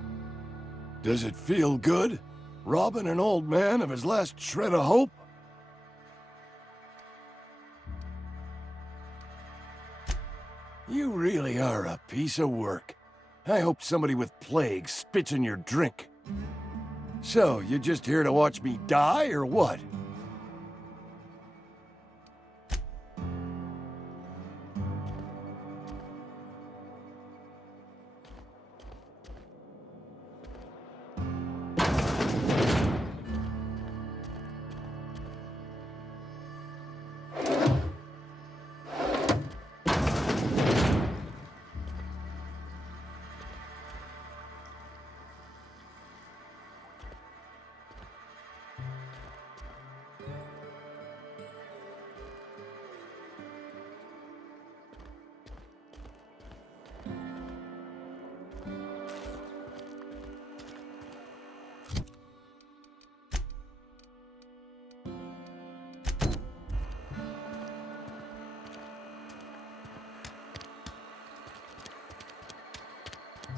Does it feel good? Robbing an old man of his last shred of hope? You really are a piece of work. I hope somebody with plague spits in your drink. So, you just here to watch me die, or what?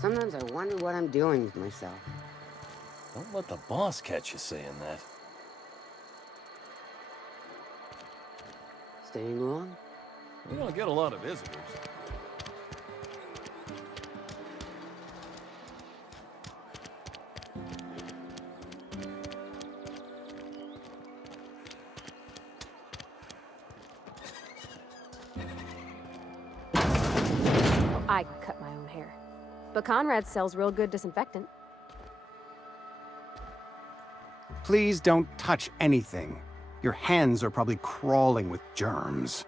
Sometimes I wonder what I'm doing with myself. Don't let the boss catch you saying that. Staying long? We don't get a lot of visitors. Oh, I cut my own hair. But Conrad sells real good disinfectant. Please don't touch anything. Your hands are probably crawling with germs.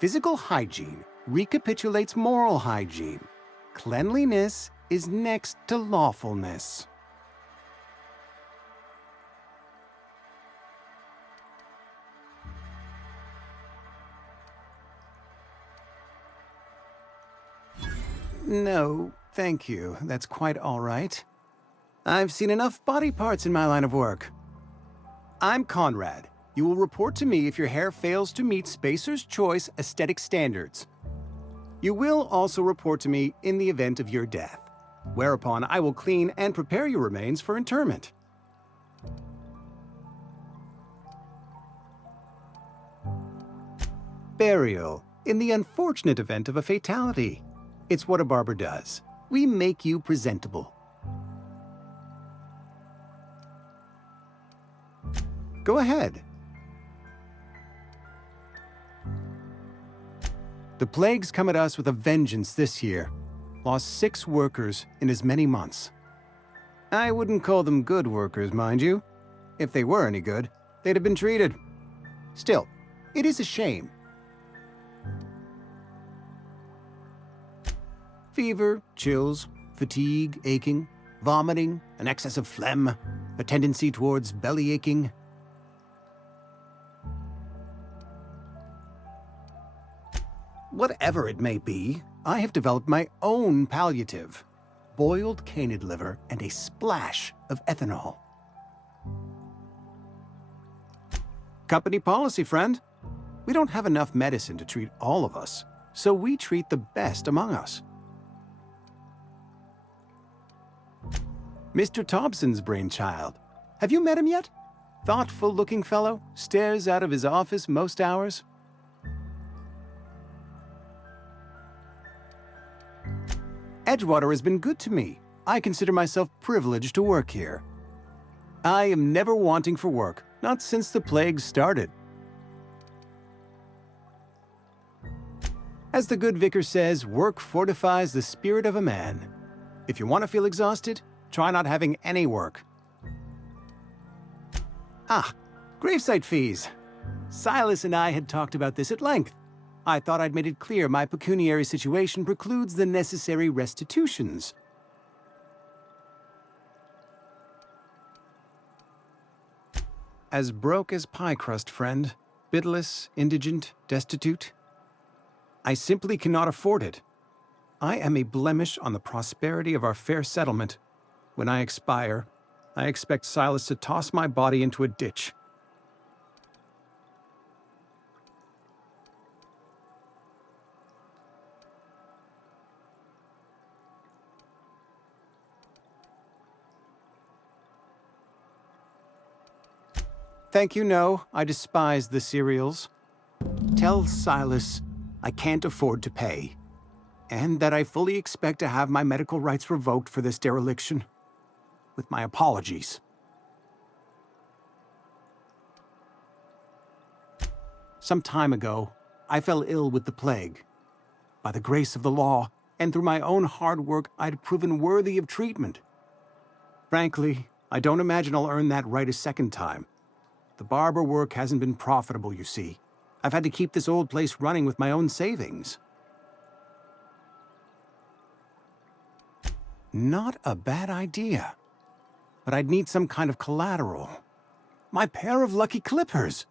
Physical hygiene recapitulates moral hygiene. Cleanliness is next to lawfulness. No, thank you. That's quite all right. I've seen enough body parts in my line of work. I'm Conrad. You will report to me if your hair fails to meet Spacer's Choice aesthetic standards. You will also report to me in the event of your death, whereupon I will clean and prepare your remains for interment. Burial, in the unfortunate event of a fatality. It's what a barber does. We make you presentable. Go ahead. The plague's come at us with a vengeance this year. Lost 6 workers in as many months. I wouldn't call them good workers, mind you. If they were any good, they'd have been treated. Still, it is a shame. Fever, chills, fatigue, aching, vomiting, an excess of phlegm, a tendency towards belly aching. Whatever it may be, I have developed my own palliative. Boiled canid liver and a splash of ethanol. Company policy, friend. We don't have enough medicine to treat all of us, so we treat the best among us. Mr. Thompson's brainchild. Have you met him yet? Thoughtful-looking fellow, stares out of his office most hours. Edgewater has been good to me. I consider myself privileged to work here. I am never wanting for work, not since the plague started. As the good vicar says, work fortifies the spirit of a man. If you want to feel exhausted, try not having any work. Ah, gravesite fees. Silas and I had talked about this at length. I thought I'd made it clear my pecuniary situation precludes the necessary restitutions. As broke as pie crust, friend. Bidless, indigent, destitute. I simply cannot afford it. I am a blemish on the prosperity of our fair settlement. When I expire, I expect Silas to toss my body into a ditch. Thank you, no. I despise the cereals. Tell Silas I can't afford to pay, and that I fully expect to have my medical rights revoked for this dereliction. With my apologies. Some time ago, I fell ill with the plague. By the grace of the law, and through my own hard work, I'd proven worthy of treatment. Frankly, I don't imagine I'll earn that right a second time. The barber work hasn't been profitable, you see. I've had to keep this old place running with my own savings. Not a bad idea. But I'd need some kind of collateral. My pair of lucky clippers!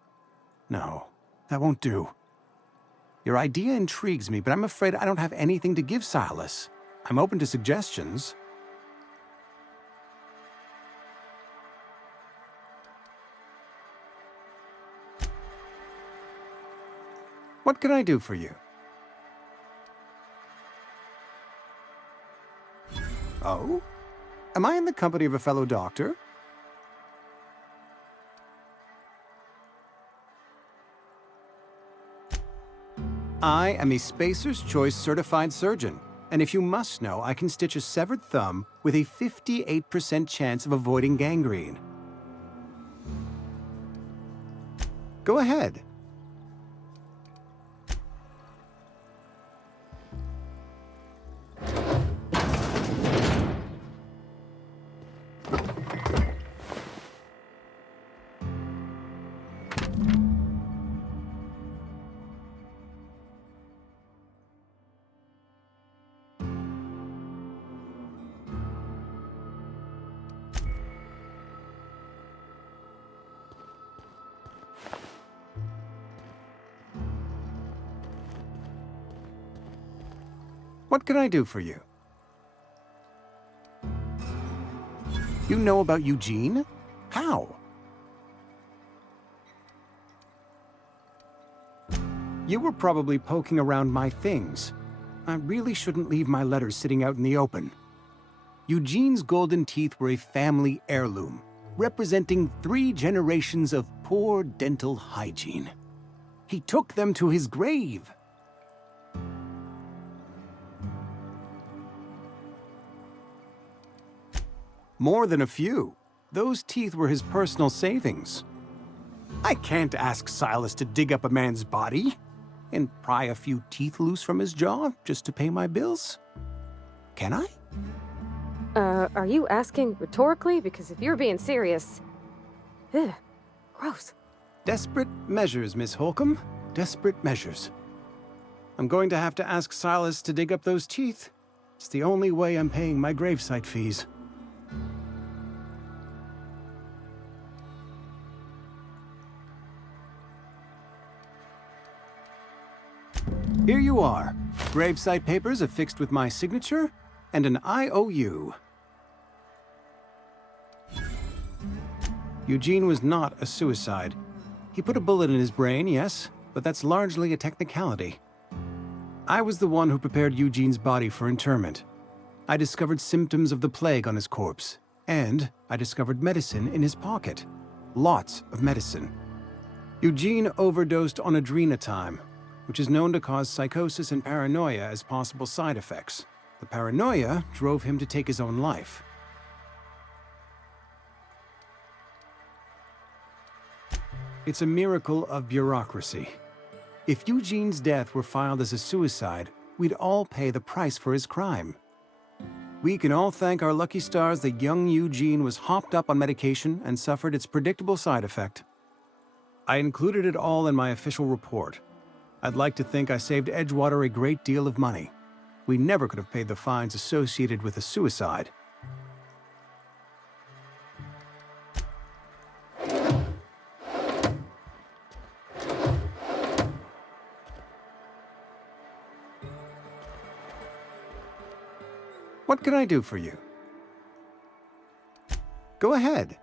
No, that won't do. Your idea intrigues me, but I'm afraid I don't have anything to give Silas. I'm open to suggestions. What can I do for you? Oh? Am I in the company of a fellow doctor? I am a Spacer's Choice certified surgeon, and if you must know, I can stitch a severed thumb with a 58% chance of avoiding gangrene. Go ahead. What can I do for you? You know about Eugene? How? You were probably poking around my things. I really shouldn't leave my letters sitting out in the open. Eugene's golden teeth were a family heirloom, representing 3 generations of poor dental hygiene. He took them to his grave. More than a few. Those teeth were his personal savings. I can't ask Silas to dig up a man's body and pry a few teeth loose from his jaw just to pay my bills. Can I? Are you asking rhetorically? Because if you're being serious... Ugh, gross. Desperate measures, Miss Holcomb. Desperate measures. I'm going to have to ask Silas to dig up those teeth. It's the only way I'm paying my gravesite fees. Here you are. Gravesite papers affixed with my signature and an IOU. Eugene was not a suicide. He put a bullet in his brain, yes, but that's largely a technicality. I was the one who prepared Eugene's body for interment. I discovered symptoms of the plague on his corpse, and I discovered medicine in his pocket. Lots of medicine. Eugene overdosed on adrenatime, which is known to cause psychosis and paranoia as possible side effects. The paranoia drove him to take his own life. It's a miracle of bureaucracy. If Eugene's death were filed as a suicide, we'd all pay the price for his crime. We can all thank our lucky stars that young Eugene was hopped up on medication and suffered its predictable side effect. I included it all in my official report. I'd like to think I saved Edgewater a great deal of money. We never could have paid the fines associated with a suicide. What can I do for you? Go ahead.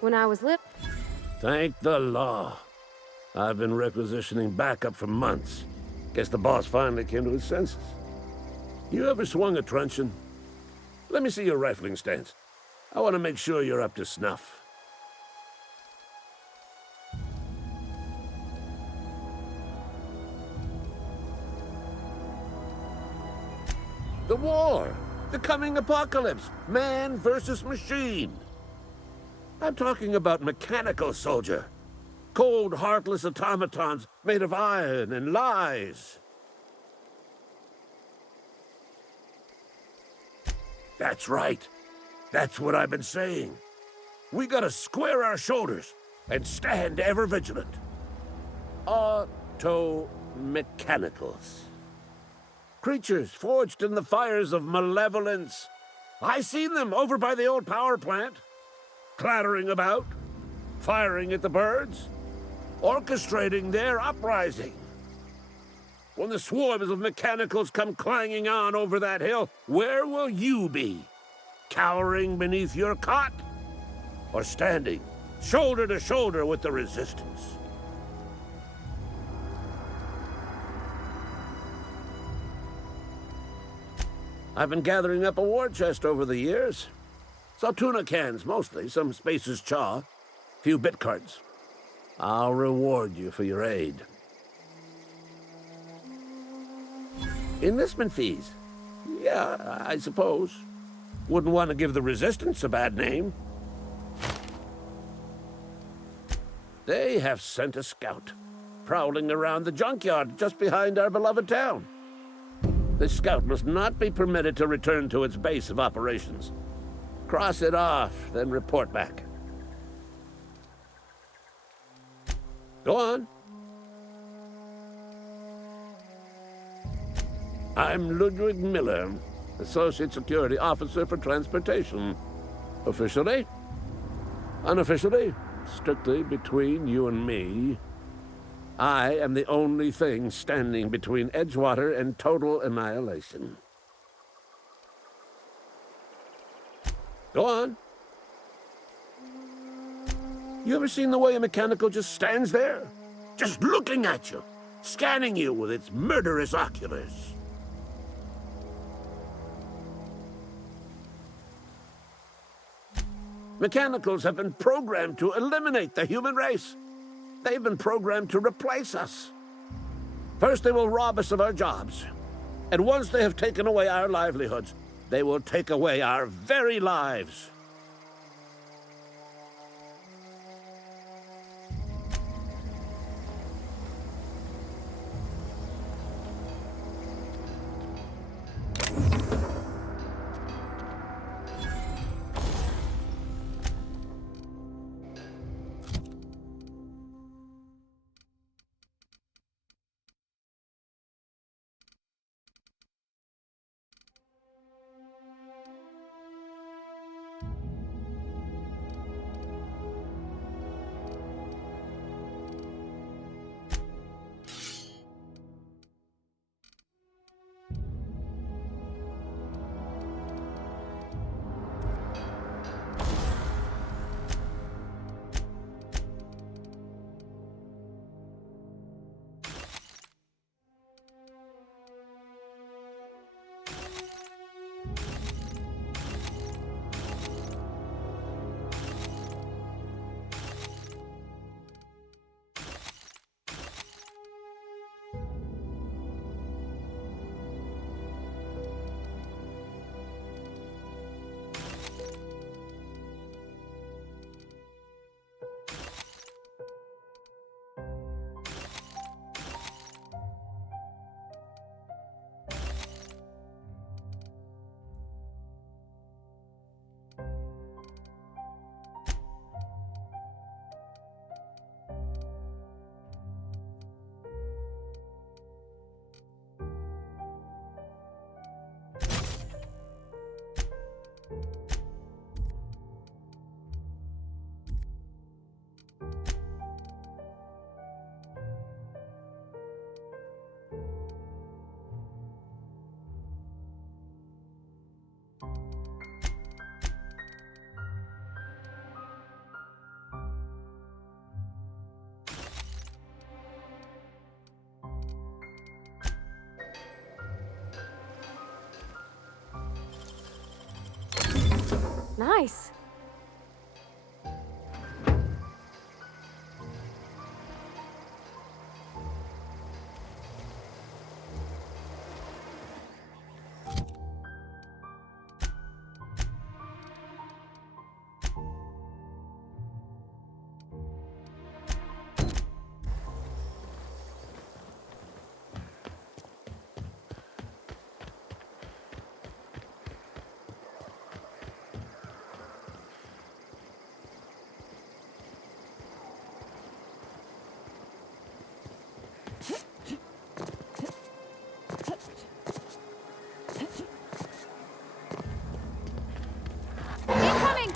When I was little. Thank the law. I've been requisitioning backup for months. Guess the boss finally came to his senses. You ever swung a truncheon? Let me see your rifling stance. I want to make sure you're up to snuff. The war! The coming apocalypse! Man versus machine! I'm talking about mechanical soldier. Cold, heartless automatons made of iron and lies. That's right. That's what I've been saying. We gotta square our shoulders and stand ever vigilant. Auto-mechanicals. Creatures forged in the fires of malevolence. I seen them over by the old power plant. Clattering about, firing at the birds, orchestrating their uprising. When the swarms of mechanicals come clanging on over that hill, where will you be? Cowering beneath your cot? Or standing, shoulder to shoulder with the resistance? I've been gathering up a war chest over the years. Saltuna cans, mostly, some Spacer's Chaw, few bit cards. I'll reward you for your aid. Enlistment fees? Yeah, I suppose. Wouldn't want to give the Resistance a bad name. They have sent a scout, prowling around the junkyard just behind our beloved town. This scout must not be permitted to return to its base of operations. Cross it off, then report back. Go on. I'm Ludwig Miller, Associate Security Officer for Transportation. Officially? Unofficially? Strictly between you and me. I am the only thing standing between Edgewater and total annihilation. Go on. You ever seen the way a mechanical just stands there? Just looking at you, scanning you with its murderous oculars. Mechanicals have been programmed to eliminate the human race. They've been programmed to replace us. First, they will rob us of our jobs. And once they have taken away our livelihoods, they will take away our very lives. Nice. Incoming!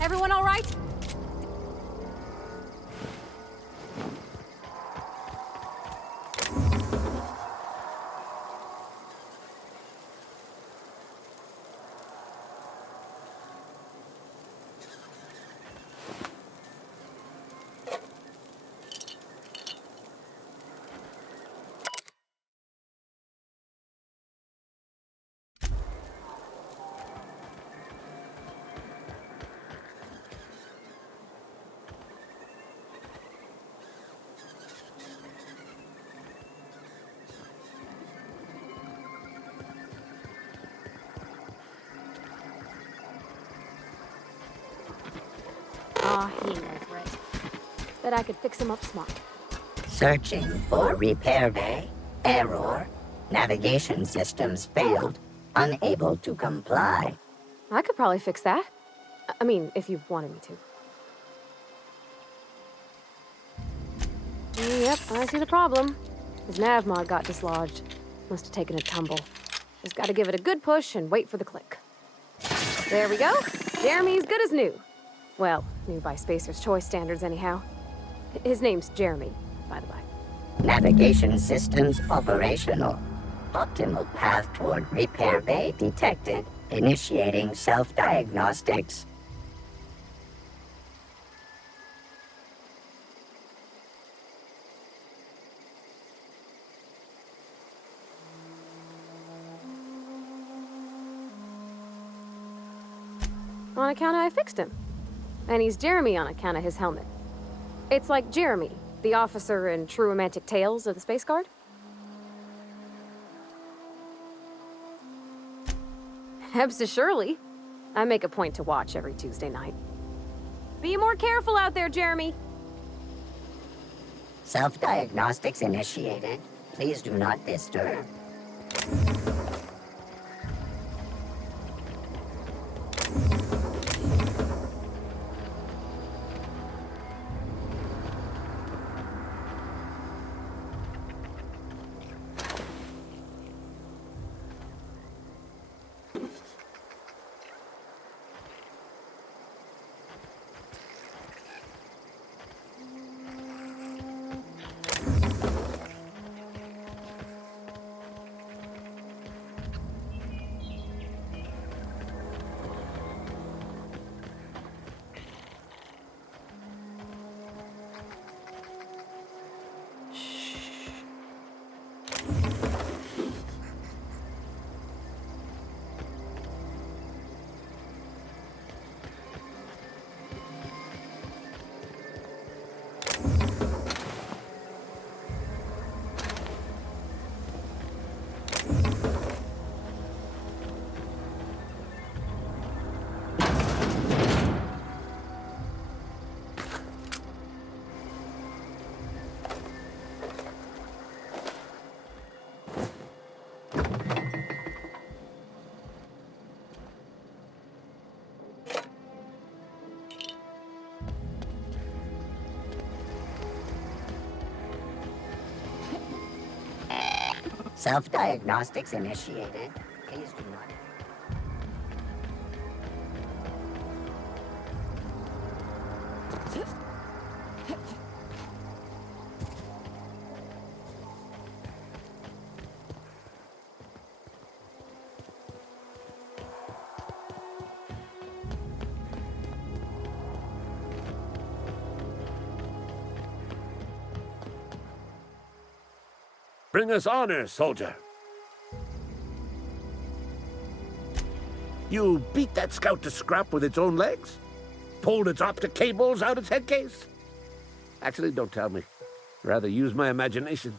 Everyone all right? Aw, he knows right. Bet I could fix him up smart. Searching for repair bay. Error. Navigation systems failed. Unable to comply. I could probably fix that. I mean, if you wanted me to. Yep, I see the problem. His nav mod got dislodged. Must have taken a tumble. Just gotta give it a good push and wait for the click. There we go. Jeremy's good as new. Well, new by Spacer's Choice standards anyhow. His name's Jeremy, by the way. Navigation systems operational. Optimal path toward repair bay detected. Initiating self-diagnostics. On account of I fixed him. And he's Jeremy on account of his helmet. It's like Jeremy, the officer in True Romantic Tales of the Space Guard. Hebs to Shirley. I make a point to watch every Tuesday night. Be more careful out there, Jeremy. Self-diagnostics initiated. Please do not disturb. Self-diagnostics initiated. Please do not. Bring us honor, soldier. You beat that scout to scrap with its own legs? Pulled its optic cables out its head case? Actually, don't tell me. Rather use my imagination.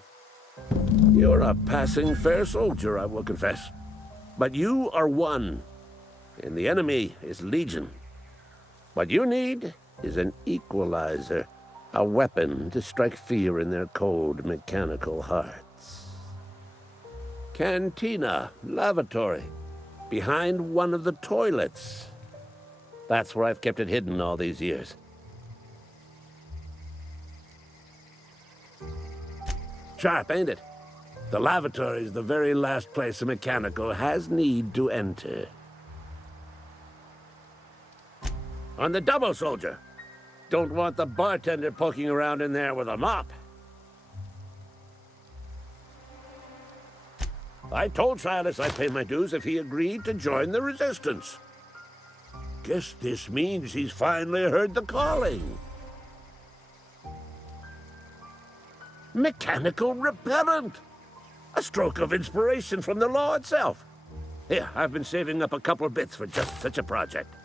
You're a passing fair soldier, I will confess. But you are one, and the enemy is legion. What you need is an equalizer, a weapon to strike fear in their cold, mechanical hearts. Cantina, lavatory, behind one of the toilets. That's where I've kept it hidden all these years. Sharp, ain't it? The lavatory is the very last place a mechanical has need to enter. On the double, soldier. Don't want the bartender poking around in there with a mop. I told Silas I'd pay my dues if he agreed to join the resistance. Guess this means he's finally heard the calling. Mechanical repellent! A stroke of inspiration from the law itself. Here, I've been saving up a couple of bits for just such a project.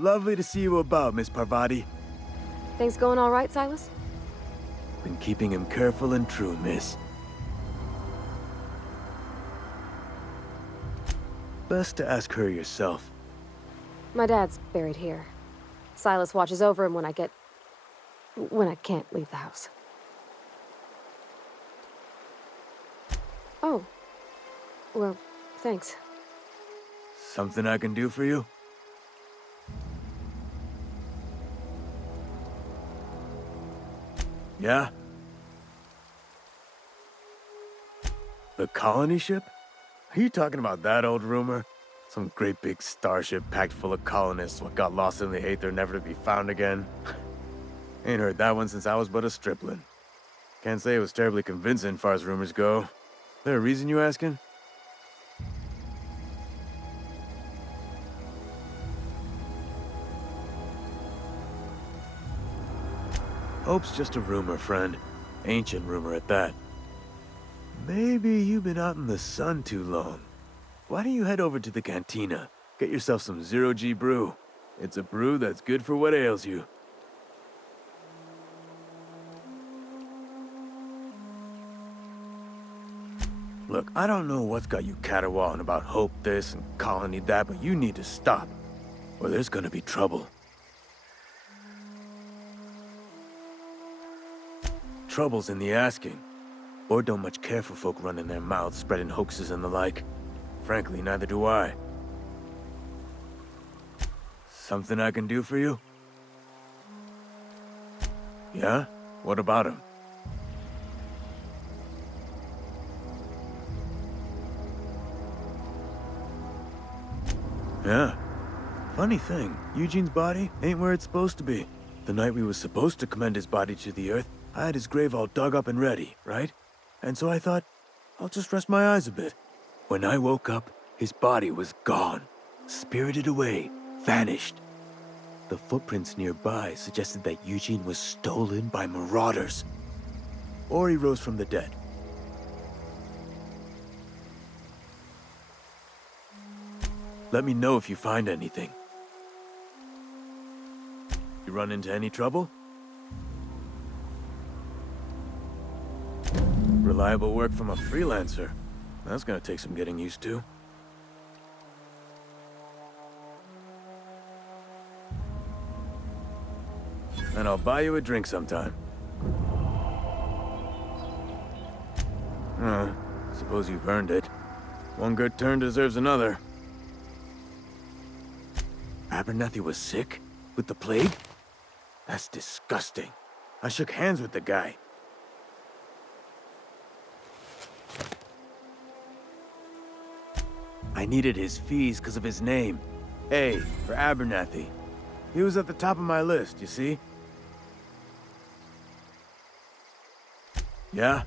Lovely to see you about, Miss Parvati. Things going all right, Silas? Been keeping him careful and true, miss. Best to ask her yourself. My dad's buried here. Silas watches over him when I can't leave the house. Oh. Well, thanks. Something I can do for you? Yeah? The colony ship? Are you talking about that old rumor? Some great big starship packed full of colonists what got lost in the aether never to be found again? Ain't heard that one since I was but a stripling. Can't say it was terribly convincing far as rumors go. There a reason you asking? Hope's just a rumor, friend. Ancient rumor at that. Maybe you've been out in the sun too long. Why don't you head over to the cantina? Get yourself some zero-G brew. It's a brew that's good for what ails you. Look, I don't know what's got you caterwauling about Hope this and Colony that, but you need to stop, or there's gonna be trouble. Trouble's in the asking. Or don't much care for folk running their mouths, spreading hoaxes and the like. Frankly, neither do I. Something I can do for you? Yeah? What about him? Yeah. Funny thing, Eugene's body ain't where it's supposed to be. The night we was supposed to commend his body to the earth, I had his grave all dug up and ready, right? And so I thought, I'll just rest my eyes a bit. When I woke up, his body was gone. Spirited away, vanished. The footprints nearby suggested that Eugene was stolen by marauders. Or he rose from the dead. Let me know if you find anything. You run into any trouble? Reliable work from a freelancer. That's gonna take some getting used to. and I'll buy you a drink sometime. Suppose you've earned it. One good turn deserves another. Abernathy was sick? With the plague? That's disgusting. I shook hands with the guy. I needed his fees because of his name. A for Abernathy. He was at the top of my list, you see? Yeah?